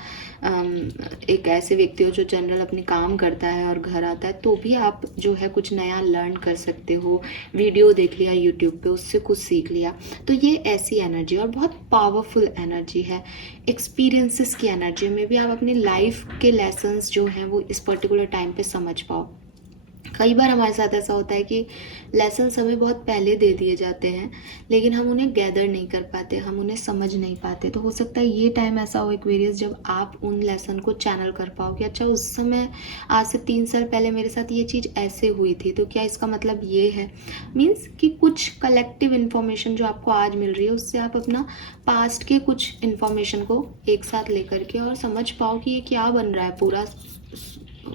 एक ऐसे व्यक्ति हो जो जनरल अपनी काम करता है और घर आता है, तो भी आप जो है कुछ नया लर्न कर सकते हो। वीडियो देख लिया यूट्यूब पे, उससे कुछ सीख लिया। तो ये ऐसी एनर्जी और बहुत पावरफुल एनर्जी है, एक्सपीरियंसेस की एनर्जी में भी आप अपनी लाइफ के लेसन्स जो हैं वो इस पर्टिकुलर टाइम पे समझ पाओ। कई बार हमारे साथ ऐसा होता है कि लेसन्स हमें बहुत पहले दे दिए जाते हैं, लेकिन हम उन्हें गैदर नहीं कर पाते, हम उन्हें समझ नहीं पाते। तो हो सकता है ये टाइम ऐसा हो एक्वेरियस जब आप उन लेसन को चैनल कर पाओ कि अच्छा, उस समय आज से 3 साल पहले मेरे साथ ये चीज़ ऐसे हुई थी, तो क्या इसका मतलब ये है। मीन्स कि कुछ कलेक्टिव इन्फॉर्मेशन जो आपको आज मिल रही है, उससे आप अपना पास्ट के कुछ इन्फॉर्मेशन को एक साथ लेकर के और समझ पाओ कि ये क्या बन रहा है पूरा,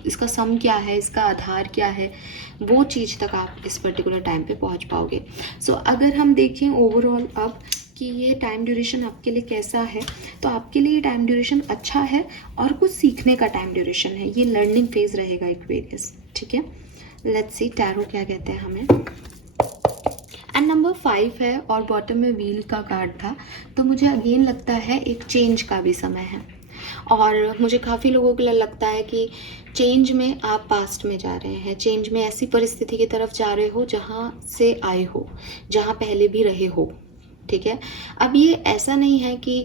इसका सम क्या है, इसका आधार क्या है, वो चीज़ तक आप इस पर्टिकुलर टाइम पे पहुंच पाओगे। सो अगर हम देखें ओवरऑल अब कि ये टाइम ड्यूरेशन आपके लिए कैसा है, तो आपके लिए ये टाइम ड्यूरेशन अच्छा है और कुछ सीखने का टाइम ड्यूरेशन है। ये लर्निंग फेज रहेगा एक्वेरियस, ठीक है। लेट्स सी टैरो क्या कहते हैं हमें। एंड नंबर 5 है और बॉटम में व्हील का कार्ड था, तो मुझे अगेन लगता है एक चेंज का भी समय है। और मुझे काफ़ी लोगों के लिए लगता है कि चेंज में आप पास्ट में जा रहे हैं, चेंज में ऐसी परिस्थिति की तरफ जा रहे हो जहाँ से आए हो, जहाँ पहले भी रहे हो, ठीक है। अब ये ऐसा नहीं है कि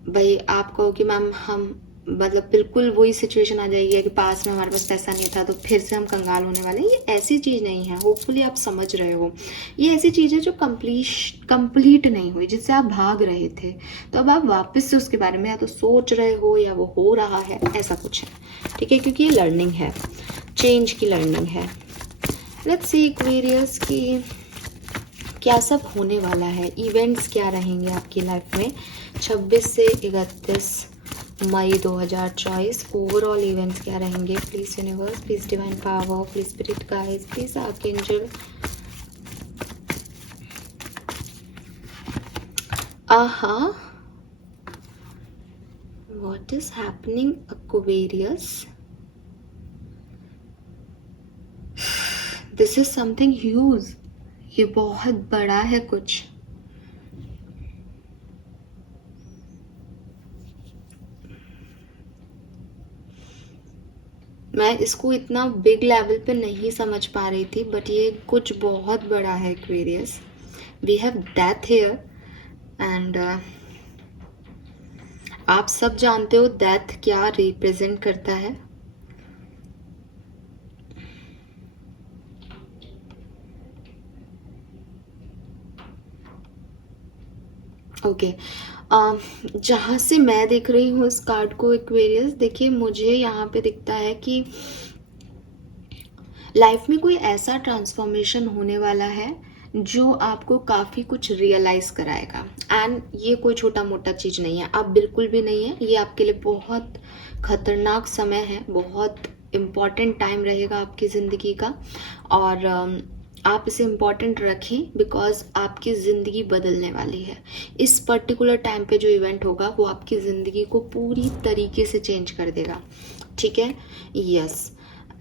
भाई आप कहो कि मैम हम मतलब बिल्कुल वही सिचुएशन आ जाएगी कि पास में हमारे पास पैसा नहीं था तो फिर से हम कंगाल होने वाले हैं, ये ऐसी चीज़ नहीं है। होपफुली आप समझ रहे हो, ये ऐसी चीज़ है जो कंप्लीट नहीं हुई, जिससे आप भाग रहे थे, तो अब आप वापस से उसके बारे में या तो सोच रहे हो या वो हो रहा है, ऐसा कुछ है। ठीक है, क्योंकि ये लर्निंग है, चेंज की लर्निंग है। लेट्स सी एक्वेरियस की क्या सब होने वाला है, इवेंट्स क्या रहेंगे आपकी लाइफ में 26 से 31 मई 2024। ओवरऑल इवेंट्स क्या रहेंगे? Please universe, please divine power, please spirit guides, please archangel. Aha, what is happening Aquarius? This is something huge, ये बहुत बड़ा है कुछ। मैं इसको इतना बिग लेवल पे नहीं समझ पा रही थी, बट ये कुछ बहुत बड़ा है Aquarius. We have death here and आप सब जानते हो डेथ क्या रिप्रेजेंट करता है। ओके, जहाँ से मैं देख रही हूँ इस कार्ड को एक्वेरियस, देखिए मुझे यहाँ पे दिखता है कि लाइफ में कोई ऐसा ट्रांसफॉर्मेशन होने वाला है जो आपको काफ़ी कुछ रियलाइज़ कराएगा। एंड ये कोई छोटा मोटा चीज़ नहीं है, आप बिल्कुल भी नहीं है, ये आपके लिए बहुत खतरनाक समय है, बहुत इम्पॉर्टेंट टाइम रहेगा आपकी ज़िंदगी का। और आप इसे इम्पॉर्टेंट रखें बिकॉज आपकी ज़िंदगी बदलने वाली है। इस पर्टिकुलर टाइम पे जो इवेंट होगा वो आपकी ज़िंदगी को पूरी तरीके से चेंज कर देगा। ठीक है, यस।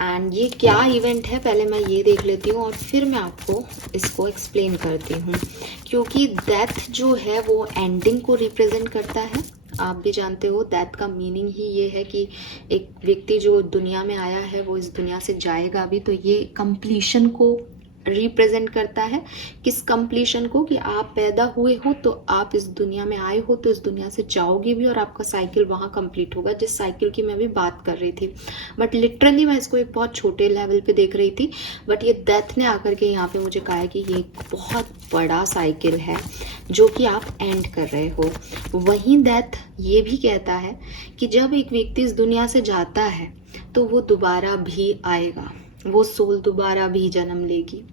एंड ये क्या इवेंट है पहले मैं ये देख लेती हूँ और फिर मैं आपको इसको एक्सप्लेन करती हूँ। क्योंकि डेथ जो है वो एंडिंग को रिप्रेजेंट करता है। आप भी जानते हो डेथ का मीनिंग ही ये है कि एक व्यक्ति जो दुनिया में आया है वो इस दुनिया से जाएगा भी, तो ये कंप्लीशन को रिप्रेजेंट करता है। किस कंप्लीशन को? कि आप पैदा हुए हो तो आप इस दुनिया में आए हो तो इस दुनिया से जाओगे भी और आपका साइकिल वहाँ कंप्लीट होगा, जिस साइकिल की मैं भी बात कर रही थी। बट लिटरली मैं इसको एक बहुत छोटे लेवल पे देख रही थी, बट ये डेथ ने आकर के यहाँ पे मुझे कहा है कि ये एक बहुत बड़ा साइकिल है जो कि आप एंड कर रहे हो। वहीं डेथ ये भी कहता है कि जब एक व्यक्ति इस दुनिया से जाता है तो वो दोबारा भी आएगा, वो सोल दोबारा भी जन्म लेगी,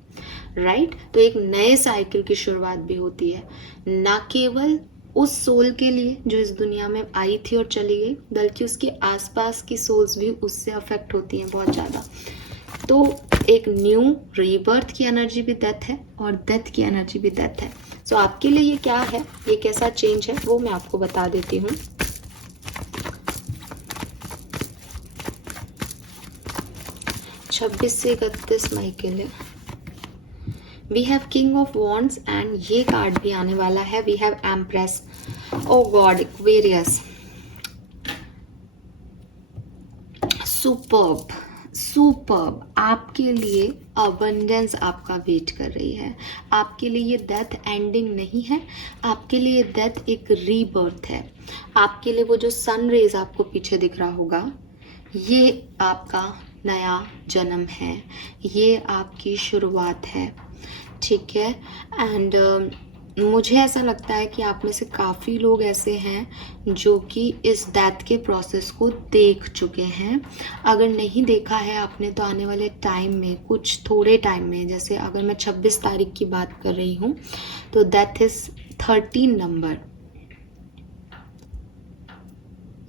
राइट। तो एक नए साइकिल की शुरुआत भी होती है, ना केवल उस सोल के लिए जो इस दुनिया में आई थी और चली गई, बल्कि उसके आसपास की सोल्स भी उससे अफेक्ट होती हैं बहुत ज़्यादा। तो एक न्यू रीबर्थ की एनर्जी भी डेथ है और डेथ की एनर्जी भी डेथ है। सो आपके लिए ये क्या है, ये कैसा चेंज है, वो मैं आपको बता देती हूँ। 26 से 31 मई के लिए we have king of wands and ये कार्ड भी आने वाला है। We have empress. Oh God, Aquarius, superb superb. आपके लिए अबंडेंस आपका वेट कर रही है। आपके लिए ये डेथ एंडिंग नहीं है, आपके लिए डेथ एक रीबर्थ है। आपके लिए वो जो सन रेज आपको पीछे दिख रहा होगा, ये आपका नया जन्म है, ये आपकी शुरुआत है। ठीक है। एंड मुझे ऐसा लगता है कि आप में से काफ़ी लोग ऐसे हैं जो कि इस डेथ के प्रोसेस को देख चुके हैं। अगर नहीं देखा है आपने तो आने वाले टाइम में, कुछ थोड़े टाइम में, जैसे अगर मैं 26 तारीख की बात कर रही हूँ तो death is 13 number.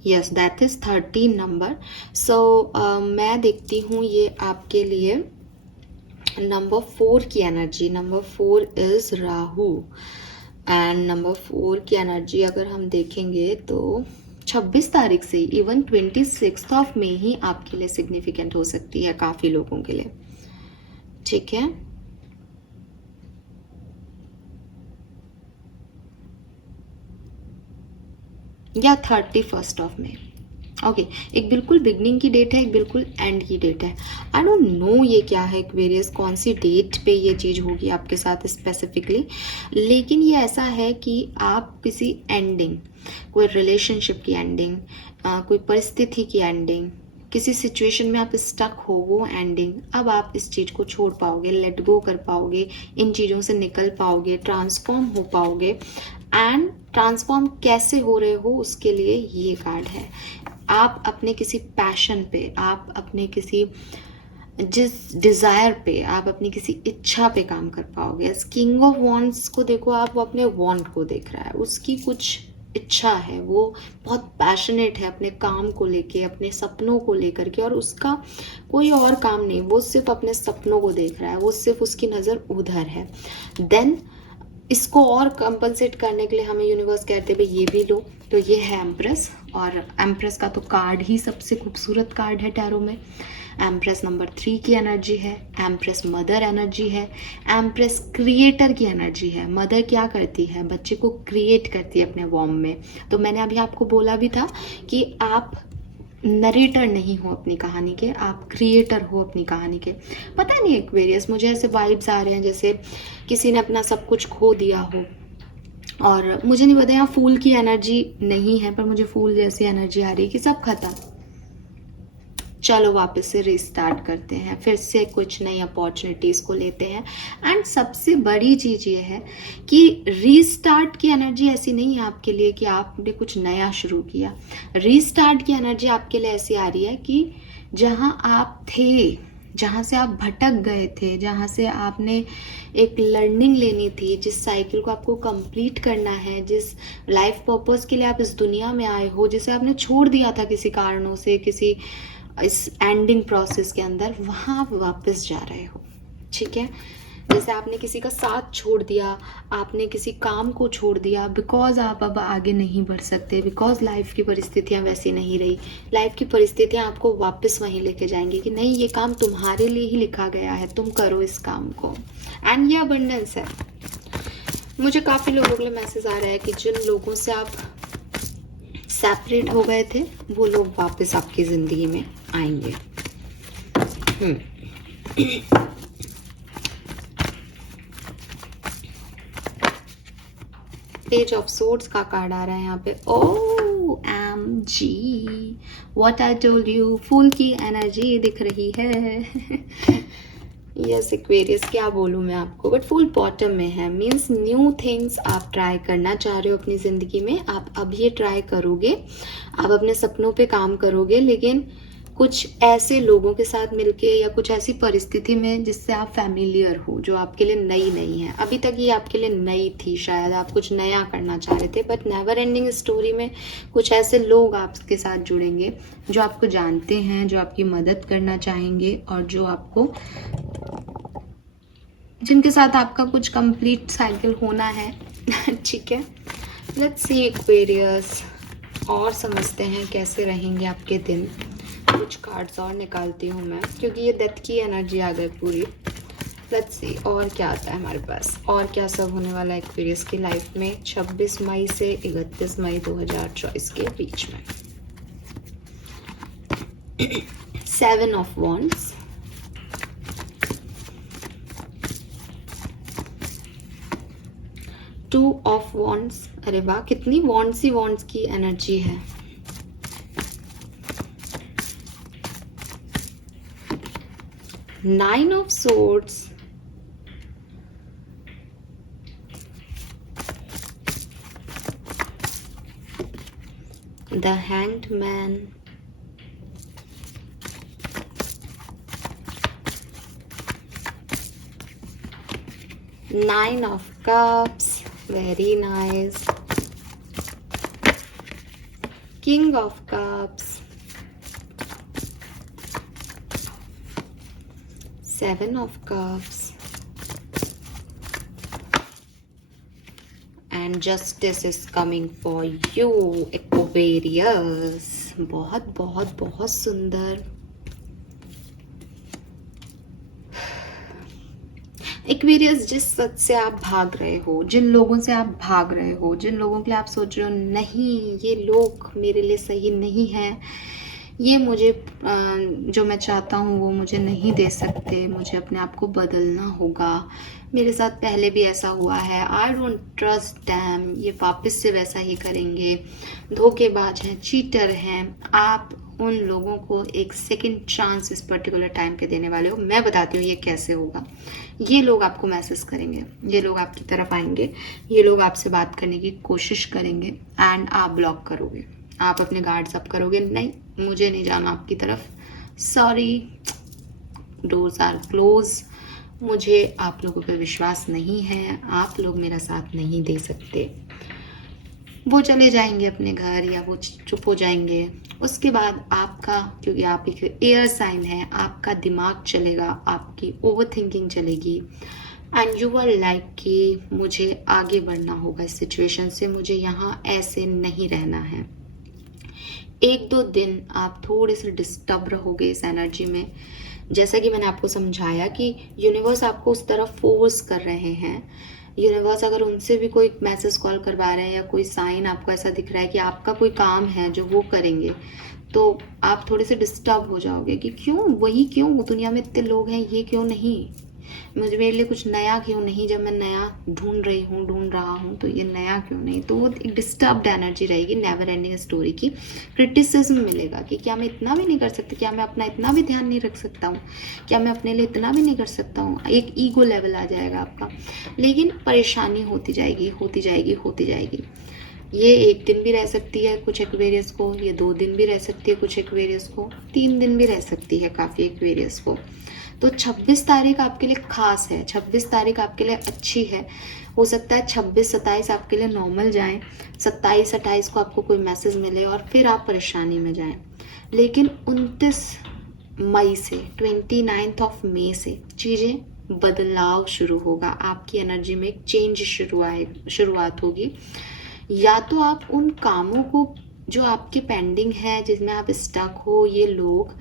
Yes, death is 13 number. So मैं देखती हूँ ये आपके लिए नंबर 4 की energy. Number 4 is Rahu and number 4 की एनर्जी अगर हम देखेंगे तो 26 तारीख से इवन 26 ऑफ में ही आपके लिए सिग्निफिकेंट हो सकती है काफ़ी लोगों के लिए। ठीक है, या 31 ऑफ में, ओके एक बिल्कुल बिगनिंग की डेट है, एक बिल्कुल एंड की डेट है। आई डोंट नो ये क्या है एक्वेरियस, कौन सी डेट पे ये चीज़ होगी आपके साथ स्पेसिफिकली, लेकिन ये ऐसा है कि आप किसी एंडिंग, कोई रिलेशनशिप की एंडिंग, कोई परिस्थिति की एंडिंग, किसी सिचुएशन में आप स्टक हो, वो एंडिंग, अब आप इस चीज़ को छोड़ पाओगे, लेट गो कर पाओगे, इन चीज़ों से निकल पाओगे, ट्रांसफॉर्म हो पाओगे। एंड ट्रांसफॉर्म कैसे हो रहे हो उसके लिए ये कार्ड है। आप अपने किसी पैशन पे, आप अपने किसी जिस डिज़ायर पे, आप अपनी किसी इच्छा पे काम कर पाओगे। किंग ऑफ वॉन्ड्स को देखो आप, वो अपने वॉन्ड को देख रहा है, उसकी कुछ इच्छा है, वो बहुत पैशनेट है अपने काम को लेके, अपने सपनों को लेकर के, और उसका कोई और काम नहीं, वो सिर्फ अपने सपनों को देख रहा है, वो सिर्फ उसकी नज़र उधर है। देन इसको और कंपनसेट करने के लिए हमें यूनिवर्स कहते हैं भाई ये भी लो, तो ये है एम्प्रेस, और एम्प्रेस का तो कार्ड ही सबसे खूबसूरत कार्ड है टैरो में। एम्प्रेस नंबर 3 की एनर्जी है, एम्प्रेस मदर एनर्जी है, एम्प्रेस क्रिएटर की एनर्जी है। मदर क्या करती है, बच्चे को क्रिएट करती है अपने वॉर्म में। तो मैंने अभी आपको बोला भी था कि आप नरेटर नहीं हो अपनी कहानी के, आप क्रिएटर हो अपनी कहानी के। पता नहीं एक्वेरियस, मुझे ऐसे वाइब्स आ रहे हैं जैसे किसी ने अपना सब कुछ खो दिया हो, और मुझे नहीं पता यहाँ फूल की एनर्जी नहीं है, पर मुझे फूल जैसी एनर्जी आ रही है कि सब खत्म, चलो वापस से रिस्टार्ट करते हैं, फिर से कुछ नई अपॉर्चुनिटीज़ को लेते हैं। एंड सबसे बड़ी चीज़ ये है कि रीस्टार्ट की एनर्जी ऐसी नहीं है आपके लिए कि आपने कुछ नया शुरू किया। रीस्टार्ट की एनर्जी आपके लिए ऐसी आ रही है कि जहाँ आप थे, जहाँ से आप भटक गए थे, जहाँ से आपने एक लर्निंग लेनी थी, जिस साइकिल को आपको कंप्लीट करना है, जिस लाइफ पर्पस के लिए आप इस दुनिया में आए हो, जिसे आपने छोड़ दिया था किसी कारणों से, किसी इस एंडिंग प्रोसेस के अंदर, वहाँ आप वापस जा रहे हो। ठीक है, जैसे आपने किसी का साथ छोड़ दिया, आपने किसी काम को छोड़ दिया, बिकॉज आप अब आगे नहीं बढ़ सकते, बिकॉज लाइफ की परिस्थितियाँ वैसी नहीं रही। लाइफ की परिस्थितियाँ आपको वापस वहीं लेके जाएंगी कि नहीं, ये काम तुम्हारे लिए ही लिखा गया है, तुम करो इस काम को। एंड ये अबंडेंस है। मुझे काफ़ी लोगों के लिए मैसेज आ रहा है कि जिन लोगों से आप सेपरेट हो गए थे, वो लोग वापस आपकी ज़िंदगी में आएंगे। पेज ऑफ सोर्ड्स का कार्ड आ रहा है यहाँ पे। O M G, what I told you, fool की एनर्जी दिख रही है। यस एक्वेरियस, क्या बोलूँ मैं आपको, बट फुल बॉटम में है। मीन्स न्यू थिंग्स आप ट्राई करना चाह रहे हो अपनी ज़िंदगी में, आप अब ये ट्राई करोगे, आप अपने सपनों पे काम करोगे, लेकिन कुछ ऐसे लोगों के साथ मिलके या कुछ ऐसी परिस्थिति में जिससे आप फैमिलियर हो, जो आपके लिए नई नहीं है। अभी तक ये आपके लिए नई थी, शायद आप कुछ नया करना चाह रहे थे, बट नेवर एंडिंग स्टोरी में कुछ ऐसे लोग आपके साथ जुड़ेंगे जो आपको जानते हैं, जो आपकी मदद करना चाहेंगे, और जो आपको, जिनके साथ आपका कुछ कंप्लीट साइकिल होना है। ठीक है, लेट्स सी एक्वेरियस, और समझते हैं कैसे रहेंगे आपके दिन। कुछ कार्ड्स और निकालती हूँ मैं, क्योंकि ये डेथ की एनर्जी आ गई पूरी। लेट्स सी और क्या आता है हमारे पास, और क्या सब होने वाला है एक्वेरियस की लाइफ में 26 मई से 31 मई 2024 के बीच में। 7 of wands, two of wands, अरे वाह कितनी वॉन्ड्स ही वॉन्ड्स की एनर्जी है। Nine of swords, the hanged man, nine of cups, very nice, king of cups, 7 of cups, and justice is coming for you Aquarius। बहुत बहुत बहुत सुंदर। एक्वेरियस, जिस सच से आप भाग रहे हो, जिन लोगों से आप भाग रहे हो, जिन लोगों के लिए आप सोच रहे हो नहीं ये लोग मेरे लिए सही नहीं है, ये मुझे जो मैं चाहता हूँ वो मुझे नहीं दे सकते, मुझे अपने आप को बदलना होगा, मेरे साथ पहले भी ऐसा हुआ है, आई डोंट ट्रस्ट दैम, ये वापस से वैसा ही करेंगे, धोखेबाज हैं, चीटर हैं, आप उन लोगों को एक सेकंड चांस इस पर्टिकुलर टाइम पे देने वाले हो। मैं बताती हूँ ये कैसे होगा। ये लोग आपको मैसेज करेंगे, ये लोग आपकी तरफ आएंगे, ये लोग आपसे बात करने की कोशिश करेंगे एंड आप ब्लॉक करोगे, आप अपने गार्ड्स अप करोगे, नहीं मुझे नहीं जाना आपकी तरफ, सॉरी, डोर्स आर क्लोज, मुझे आप लोगों पे विश्वास नहीं है, आप लोग मेरा साथ नहीं दे सकते। वो चले जाएंगे अपने घर या वो चुप हो जाएंगे। उसके बाद आपका, क्योंकि आप एक एयर साइन है, आपका दिमाग चलेगा, आपकी ओवर थिंकिंग चलेगी एंड यू आर लाइक कि मुझे आगे बढ़ना होगा इस सिचुएशन से, मुझे यहाँ ऐसे नहीं रहना है। एक दो दिन आप थोड़े से डिस्टर्ब रहोगे इस एनर्जी में। जैसा कि मैंने आपको समझाया कि यूनिवर्स आपको उस तरफ फोर्स कर रहे हैं। यूनिवर्स अगर उनसे भी कोई मैसेज कॉल करवा रहे हैं या कोई साइन आपको ऐसा दिख रहा है कि आपका कोई काम है जो वो करेंगे, तो आप थोड़े से डिस्टर्ब हो जाओगे कि क्यों, वही क्यों, दुनिया में इतने लोग हैं, ये क्यों नहीं, मुझे मेरे लिए कुछ नया क्यों नहीं, जब मैं नया ढूंढ रहा हूँ तो ये नया क्यों नहीं। तो वो एक डिस्टर्ब्ड एनर्जी रहेगी, नेवर एंडिंग स्टोरी की। क्रिटिसिज्म मिलेगा कि क्या मैं इतना भी नहीं कर सकती, क्या मैं अपना इतना भी ध्यान नहीं रख सकता हूँ, क्या मैं अपने लिए इतना भी नहीं कर सकता हूँ, एक ईगो लेवल आ जाएगा आपका। लेकिन परेशानी होती जाएगी होती जाएगी होती जाएगी। ये एक दिन भी रह सकती है कुछ एक्वेरियस को, ये 2 दिन भी रह सकती है कुछ एक्वेरियस को, 3 दिन भी रह सकती है काफ़ी एक्वेरियस को। तो 26 तारीख आपके लिए खास है, 26 तारीख आपके लिए अच्छी है। हो सकता है 26-27 आपके लिए नॉर्मल जाएं, 27-28 को आपको कोई मैसेज मिले और फिर आप परेशानी में जाएं। लेकिन 29 मई से 29 ऑफ मई से चीज़ें बदलाव शुरू होगा, आपकी एनर्जी में एक चेंज शुरुआत होगी। या तो आप उन कामों को जो आपके पेंडिंग है, जिसमें आप स्टक हो, ये लोग,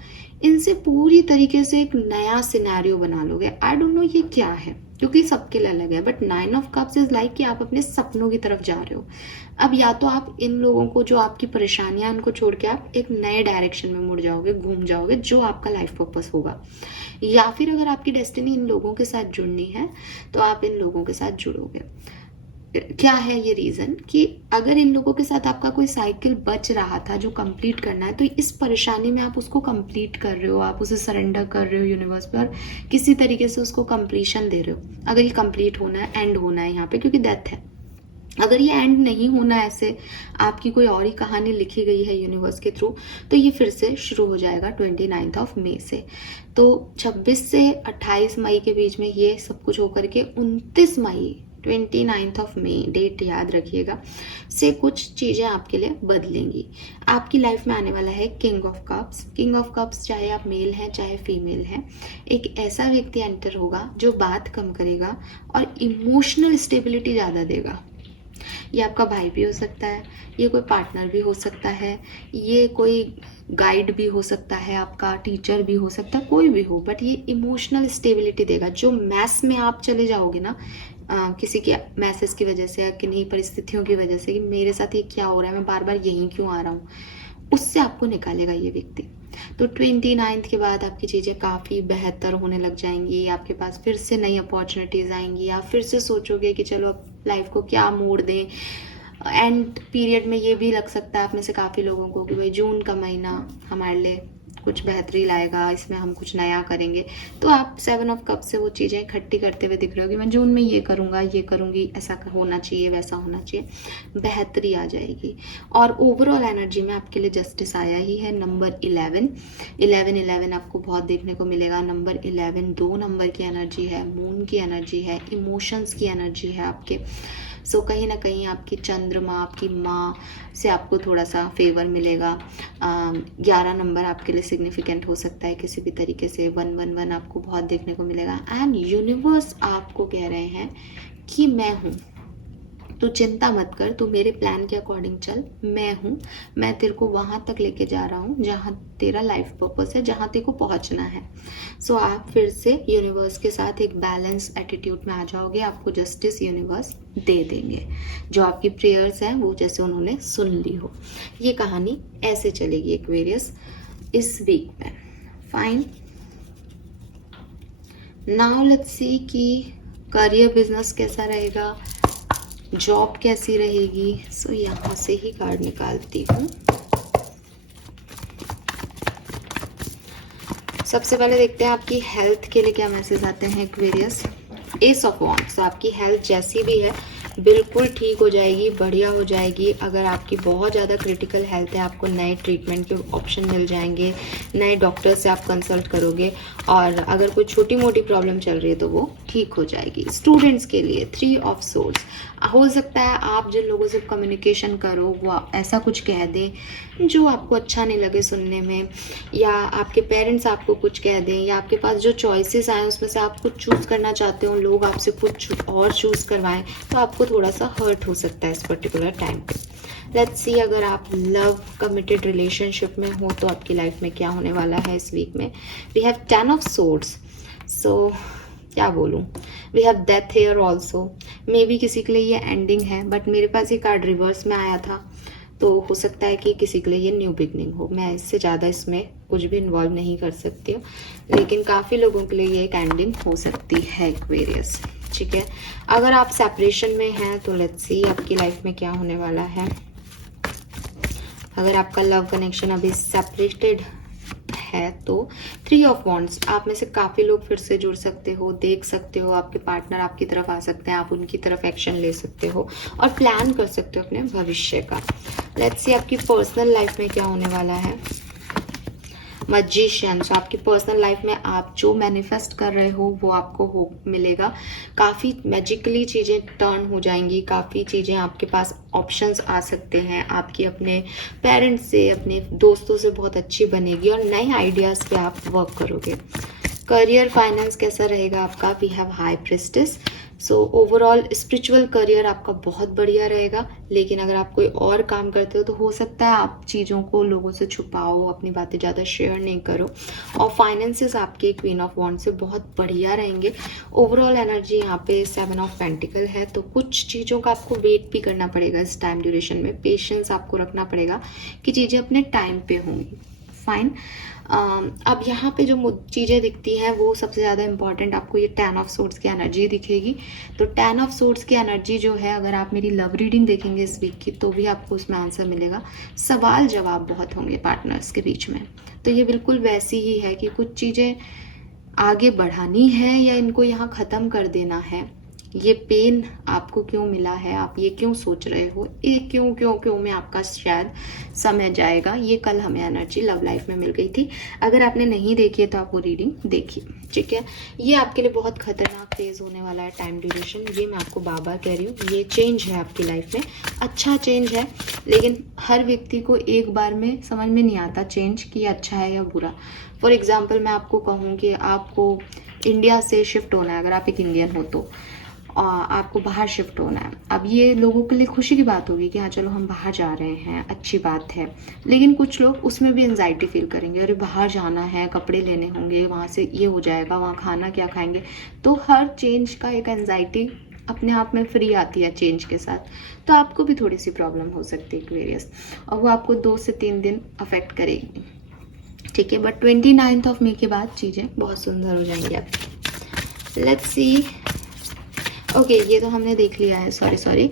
इनसे पूरी तरीके से एक नया सिनेरियो बना लोगे। आई डोंट नो ये क्या है, क्योंकि सबके लिए अलग है, but 9 of cups is like कि आप अपने सपनों की तरफ जा रहे हो। अब या तो आप इन लोगों को, जो आपकी परेशानियां, उनको छोड़ के आप एक नए डायरेक्शन में मुड़ जाओगे, घूम जाओगे, जो आपका लाइफ पर्पस होगा। या फिर अगर आपकी डेस्टिनी इन लोगों के साथ जुड़नी है तो आप इन लोगों के साथ जुड़ोगे। क्या है ये रीज़न कि अगर इन लोगों के साथ आपका कोई साइकिल बच रहा था जो कंप्लीट करना है, तो इस परेशानी में आप उसको कंप्लीट कर रहे हो, आप उसे सरेंडर कर रहे हो यूनिवर्स पर, किसी तरीके से उसको कंप्लीशन दे रहे हो। अगर ये कंप्लीट होना है, एंड होना है यहाँ पे, क्योंकि डेथ है। अगर ये एंड नहीं होना है, ऐसे आपकी कोई और ही कहानी लिखी गई है यूनिवर्स के थ्रू, तो ये फिर से शुरू हो जाएगा 29 ऑफ मई से। तो 26 से 28 मई के बीच में ये सब कुछ होकर के 29 मई, 29 ऑफ मई डेट याद रखिएगा, से कुछ चीज़ें आपके लिए बदलेंगी। आपकी लाइफ में आने वाला है king of cups. King of cups, चाहे आप मेल हैं चाहे फीमेल हैं, एक ऐसा व्यक्ति एंटर होगा जो बात कम करेगा और इमोशनल स्टेबिलिटी ज़्यादा देगा। ये आपका भाई भी हो सकता है, ये कोई पार्टनर भी हो सकता है, ये कोई गाइड भी हो सकता है, आपका टीचर भी हो सकता है, कोई भी हो, बट ये इमोशनल स्टेबिलिटी देगा। जो मैस में आप चले जाओगे ना, किसी के मैसेज की वजह से या किन्हीं परिस्थितियों की वजह से कि मेरे साथ ये क्या हो रहा है, मैं बार बार यहीं क्यों आ रहा हूँ, उससे आपको निकालेगा ये व्यक्ति। तो 29 के बाद आपकी चीज़ें काफ़ी बेहतर होने लग जाएंगी, आपके पास फिर से नई अपॉर्चुनिटीज़ आएंगी, आप फिर से सोचोगे कि चलो अब लाइफ को क्या मोड़ दें। एंड पीरियड में ये भी लग सकता है आप में से काफ़ी लोगों को कि भाई जून का महीना हमारे लिए कुछ बेहतरी लाएगा, इसमें हम कुछ नया करेंगे। तो आप 7 ऑफ कप से वो चीज़ें इकट्ठी करते हुए दिख रहे हो कि मैं जून में ये करूँगा, ये करूँगी, ऐसा होना चाहिए, वैसा होना चाहिए, बेहतरी आ जाएगी। और ओवरऑल एनर्जी में आपके लिए जस्टिस आया ही है। नंबर 11 आपको बहुत देखने को मिलेगा। नंबर 11 2 नंबर की एनर्जी है, मून की एनर्जी है, इमोशंस की एनर्जी है आपके। सो कहीं ना कहीं आपकी चंद्रमा, आपकी माँ से आपको थोड़ा सा फेवर मिलेगा। 11 नंबर आपके लिए सिग्निफिकेंट हो सकता है किसी भी तरीके से। 111 आपको बहुत देखने को मिलेगा। एंड यूनिवर्स आपको कह रहे हैं कि मैं हूँ, तो चिंता मत कर, तू मेरे प्लान के अकॉर्डिंग चल, मैं हूँ, मैं तेरे को वहाँ तक लेके जा रहा हूँ जहाँ तेरा लाइफ पर्पस है, जहाँ तेरे को पहुँचना है। सो आप फिर से यूनिवर्स के साथ एक बैलेंस एटीट्यूड में आ जाओगे, आपको जस्टिस यूनिवर्स दे देंगे, जो आपकी प्रेयर्स हैं वो जैसे उन्होंने सुन ली हो। ये कहानी ऐसे चलेगी एक्वेरियस इस वीक में। फाइन, नाउ लेट्स सी कि करियर बिजनेस कैसा रहेगा, जॉब कैसी रहेगी। सो यहाँ से ही कार्ड निकालती हूँ। सबसे पहले देखते हैं आपकी हेल्थ के लिए क्या मैसेज आते हैं एक्वेरियस। एस ऑफ वॉन्ड्स, आपकी हेल्थ जैसी भी है बिल्कुल ठीक हो जाएगी, बढ़िया हो जाएगी। अगर आपकी बहुत ज़्यादा क्रिटिकल हेल्थ है, आपको नए ट्रीटमेंट के ऑप्शन मिल जाएंगे, नए डॉक्टर से आप कंसल्ट करोगे, और अगर कोई छोटी मोटी प्रॉब्लम चल रही है तो वो ठीक हो जाएगी। स्टूडेंट्स के लिए 3 ऑफ सोर्ड्स, हो सकता है आप जिन लोगों से कम्युनिकेशन करो वो ऐसा कुछ कह दें जो आपको अच्छा नहीं लगे सुनने में, या आपके पेरेंट्स आपको कुछ कह दें, या आपके पास जो चॉइसेस आए उसमें से आप कुछ चूज़ करना चाहते हो, लोग आपसे कुछ और चूज़ करवाएं, तो आपको थोड़ा सा हर्ट हो सकता है इस पर्टिकुलर टाइम पे। लेट्स सी अगर आप लव कमिटेड रिलेशनशिप में हो तो आपकी लाइफ में क्या होने वाला है इस वीक में। We have 10 of swords, so क्या बोलूँ, we have death here also. Maybe किसी के लिए ये एंडिंग है, बट मेरे पास ये कार्ड रिवर्स में आया था, तो हो सकता है कि किसी के लिए ये न्यू बिगनिंग हो। मैं इससे ज़्यादा इसमें कुछ भी इन्वॉल्व नहीं कर सकती हूँ, लेकिन काफ़ी लोगों के लिए ये एक एंडिंग हो सकती है एक्वेरियस। ठीक है, अगर आप सेपरेशन में हैं तो लेट्स सी आपकी लाइफ में क्या होने वाला है। अगर आपका लव कनेक्शन अभी सेपरेटेड है तो 3 ऑफ वॉन्ड्स, आप में से काफ़ी लोग फिर से जुड़ सकते हो, देख सकते हो, आपके पार्टनर आपकी तरफ आ सकते हैं, आप उनकी तरफ एक्शन ले सकते हो और प्लान कर सकते हो अपने भविष्य का। लेट्स सी आपकी पर्सनल लाइफ में क्या होने वाला है। मैजिशियन, तो आपकी पर्सनल लाइफ में आप जो मैनिफेस्ट कर रहे हो वो आपको हो मिलेगा। काफ़ी मैजिकली चीज़ें टर्न हो जाएंगी, काफ़ी चीज़ें आपके पास ऑप्शंस आ सकते हैं, आपकी अपने पेरेंट्स से, अपने दोस्तों से बहुत अच्छी बनेगी और नए आइडियाज़ पे आप वर्क करोगे। करियर फाइनेंस कैसा रहेगा आपका। We have high priestess, so overall spiritual career आपका बहुत बढ़िया रहेगा, लेकिन अगर आप कोई और काम करते हो तो हो सकता है आप चीज़ों को लोगों से छुपाओ, अपनी बातें ज़्यादा शेयर नहीं करो। और फाइनेंसेस आपके क्वीन ऑफ वॉन्ड से बहुत बढ़िया रहेंगे। ओवरऑल एनर्जी यहाँ पे 7 ऑफ पेंटिकल है, तो कुछ चीज़ों का आपको वेट भी करना पड़ेगा इस टाइम ड्यूरेशन में, पेशेंस आपको रखना पड़ेगा कि चीज़ें अपने टाइम पे होंगी। फाइन, अब यहाँ पे जो चीज़ें दिखती हैं वो सबसे ज़्यादा इंपॉर्टेंट आपको ये 10 ऑफ सोर्ड्स की एनर्जी दिखेगी। तो 10 ऑफ सोर्ड्स की एनर्जी जो है, अगर आप मेरी लव रीडिंग देखेंगे इस वीक की तो भी आपको उसमें आंसर मिलेगा। सवाल जवाब बहुत होंगे पार्टनर्स के बीच में, तो ये बिल्कुल वैसी ही है कि कुछ चीज़ें आगे बढ़ानी है या इनको यहाँ ख़त्म कर देना है। ये पेन आपको क्यों मिला है, आप ये क्यों सोच रहे हो, ये क्यों में आपका शायद समय जाएगा। ये कल हमें एनर्जी लव लाइफ में मिल गई थी। अगर आपने नहीं देखी है तो आप वो रीडिंग देखिए। ठीक है, ये आपके लिए बहुत खतरनाक फेज होने वाला है, टाइम ड्यूरेशन, ये मैं आपको बार बार कह रही हूँ। ये चेंज है आपकी लाइफ में, अच्छा चेंज है, लेकिन हर व्यक्ति को एक बार में समझ में नहीं आता चेंज कि अच्छा है या बुरा। फॉर एग्जाम्पल मैं आपको कहूँ कि आपको इंडिया से शिफ्ट होना है, अगर आप एक इंडियन हो तो आपको बाहर शिफ्ट होना है। अब ये लोगों के लिए खुशी की बात होगी कि हाँ चलो हम बाहर जा रहे हैं, अच्छी बात है, लेकिन कुछ लोग उसमें भी एंजाइटी फील करेंगे, अरे बाहर जाना है, कपड़े लेने होंगे, वहाँ से ये हो जाएगा, वहाँ खाना क्या खाएंगे। तो हर चेंज का एक एंजाइटी अपने आप में फ्री आती है चेंज के साथ, तो आपको भी थोड़ी सी प्रॉब्लम हो सकती है एक्वेरियस, और वो आपको 2 से 3 दिन अफेक्ट करेगी। ठीक है, बट 29 ऑफ मई के बाद चीज़ें बहुत सुंदर हो जाएंगी आपकी। लेट्स सी, ओके ये तो हमने देख लिया है, सॉरी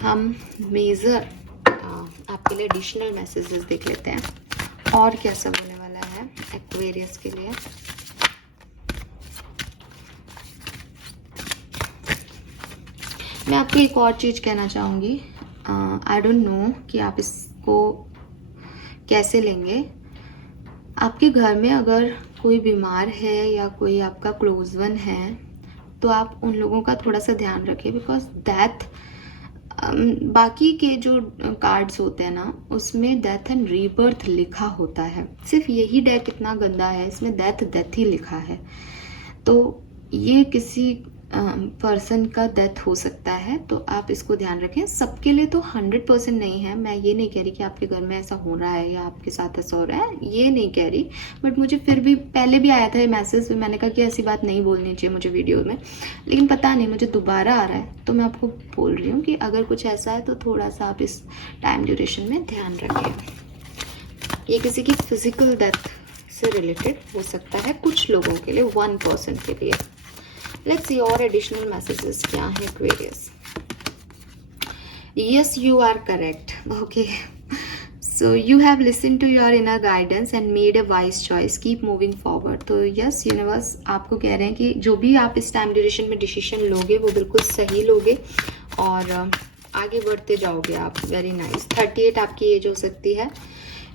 हम मेजर आपके लिए एडिशनल मैसेजेस देख लेते हैं और क्या सब होने वाला है एक्वेरियस के लिए। मैं आपको एक और चीज़ कहना चाहूँगी, आई डोंट नो कि आप इसको कैसे लेंगे। आपके घर में अगर कोई बीमार है या कोई आपका क्लोज वन है तो आप उन लोगों का थोड़ा सा ध्यान रखें, बिकॉज डेथ, बाकी के जो कार्ड्स होते हैं ना उसमें डेथ एंड रीबर्थ लिखा होता है, सिर्फ यही डेक इतना गंदा है, इसमें डेथ ही लिखा है। तो ये किसी पर्सन का डेथ हो सकता है, तो आप इसको ध्यान रखें। सबके लिए तो 100% नहीं है, मैं ये नहीं कह रही कि आपके घर में ऐसा हो रहा है या आपके साथ ऐसा हो रहा है, ये नहीं कह रही, बट मुझे फिर भी पहले भी आया था ये मैसेज, फिर मैंने कहा कि ऐसी बात नहीं बोलनी चाहिए मुझे वीडियो में, लेकिन पता नहीं मुझे दोबारा आ रहा है, तो मैं आपको बोल रही हूँ कि अगर कुछ ऐसा है तो थोड़ा सा आप इस टाइम ड्यूरेशन में ध्यान रखें। ये किसी की फिजिकल डेथ से रिलेटेड हो सकता है कुछ लोगों के लिए, 1% के लिए। लेट्स सी और एडिशनल मैसेजेस क्या है Aquarius. Yes, you are correct, okay. So you have listen to your inner guidance and made a wise choice, keep moving forward. तो यस, यूनिवर्स आपको कह रहे हैं कि जो भी आप इस टाइम ड्यूरेशन में डिसीजन लोगे वो बिल्कुल सही लोगे और आगे बढ़ते जाओगे आप। Very nice. 38 आपकी एज हो सकती है।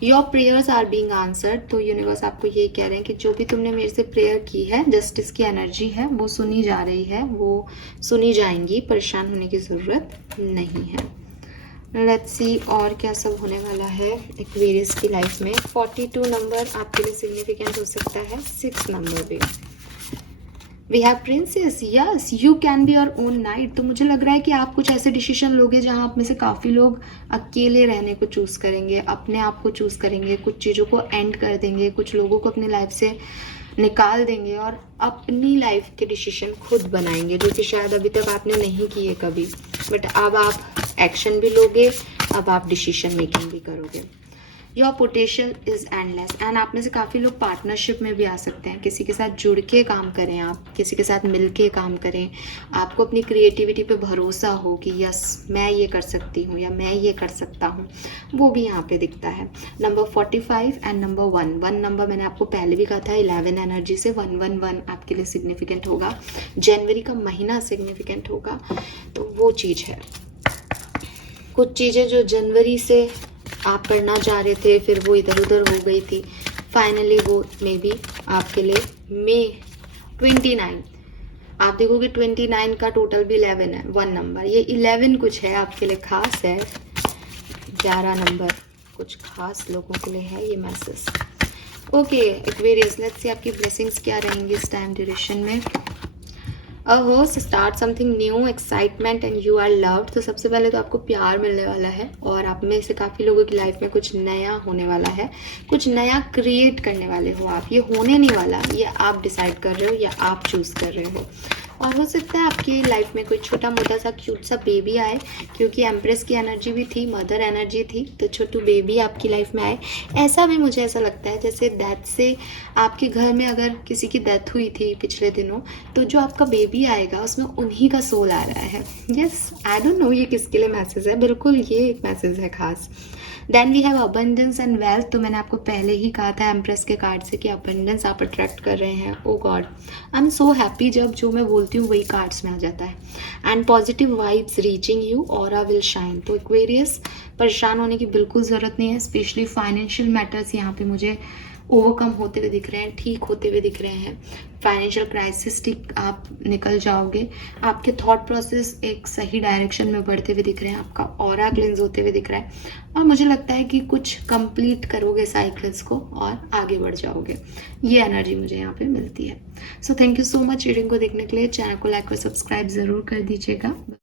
Your prayers are being answered. तो यूनिवर्स आपको ये कह रहे हैं कि जो भी तुमने मेरे से प्रेयर की है, जस्टिस की एनर्जी है, वो सुनी जा रही है, वो सुनी जाएंगी, परेशान होने की ज़रूरत नहीं है। लेट्स सी और क्या सब होने वाला है एक्वेरियस की लाइफ में। 42 नंबर आपके लिए सिग्निफिकेंट हो सकता है, 6 नंबर भी। We have princess, yes you can be your own knight. तो मुझे लग रहा है कि आप कुछ ऐसे डिसीजन लोगे जहां आप में से काफ़ी लोग अकेले रहने को चूज़ करेंगे, अपने आप को चूज़ करेंगे, कुछ चीज़ों को एंड कर देंगे, कुछ लोगों को अपनी लाइफ से निकाल देंगे और अपनी लाइफ के डिसीजन खुद बनाएंगे, जो कि शायद अभी तक आपने नहीं किए कभी, बट अब आप एक्शन भी लोगे, अब आप डिसीजन मेकिंग भी करोगे। Your potential is endless. And आप में से काफ़ी लोग पार्टनरशिप में भी आ सकते हैं, किसी के साथ जुड़ के काम करें, आप किसी के साथ मिल के काम करें, आपको अपनी क्रिएटिविटी पे भरोसा हो कि यस मैं ये कर सकती हूँ या मैं ये कर सकता हूँ, वो भी यहाँ पे दिखता है। नंबर 45 एंड नंबर 1 नंबर मैंने आपको पहले भी कहा था, 11 एनर्जी से 111 आपके लिए सिग्निफिकेंट होगा, जनवरी का महीना सिग्निफिकेंट होगा। तो वो चीज़ है, कुछ चीज़ें जो जनवरी से आप करना चाह रहे थे फिर वो इधर उधर हो गई थी, फाइनली वो मे बी आपके लिए मई 29 आप देखोगे 29 का टोटल भी 11 है, 1 नंबर, ये 11 कुछ है आपके लिए खास है, 11 नंबर कुछ खास लोगों के लिए है ये message. Okay Aquarius, let's see आपकी ब्लेसिंग्स क्या रहेंगी इस टाइम ड्यूरेशन में। हो start something new, excitement and you are loved. तो सबसे पहले तो आपको प्यार मिलने वाला है और आप में से काफ़ी लोगों की लाइफ में कुछ नया होने वाला है, कुछ नया क्रिएट करने वाले हो आप। ये होने नहीं वाला, ये आप डिसाइड कर रहे हो या आप चूज़ कर रहे हो। और हो सकता है आपकी लाइफ में कोई छोटा मोटा सा क्यूट सा बेबी आए, क्योंकि एम्प्रेस की एनर्जी भी थी, मदर एनर्जी थी, तो छोटू बेबी आपकी लाइफ में आए। ऐसा भी मुझे ऐसा लगता है जैसे डेथ से आपके घर में अगर किसी की डेथ हुई थी पिछले दिनों, तो जो आपका बेबी आएगा उसमें उन्हीं का सोल आ रहा है। यस, आई डोंट नो ये किसके लिए मैसेज है, बिल्कुल ये एक मैसेज है खास। Then we have abundance and wealth. तो मैंने आपको पहले ही कहा था एम्प्रेस के कार्ड से कि अबंडेंस आप अट्रैक्ट कर रहे हैं। Oh god, I am so happy जब जो मैं बोलती हूँ वही कार्ड्स में आ जाता है। And positive vibes reaching you, aura will shine. तो एक्वेरियस, परेशान होने की बिल्कुल ज़रूरत नहीं है, स्पेशली फाइनेंशियल मैटर्स यहाँ पे मुझे ओवरकम होते हुए दिख रहे हैं, ठीक होते हुए दिख रहे हैं। फाइनेंशियल क्राइसिस ठीक आप निकल जाओगे, आपके थॉट प्रोसेस एक सही डायरेक्शन में बढ़ते हुए दिख रहे हैं, आपका ऑरा क्लींस होते हुए दिख रहा है और मुझे लगता है कि कुछ कंप्लीट करोगे साइकिल्स को और आगे बढ़ जाओगे। ये एनर्जी मुझे यहाँ पे मिलती है। So thank you so much reading को देखने के लिए। चैनल को लाइक और सब्सक्राइब ज़रूर कर दीजिएगा।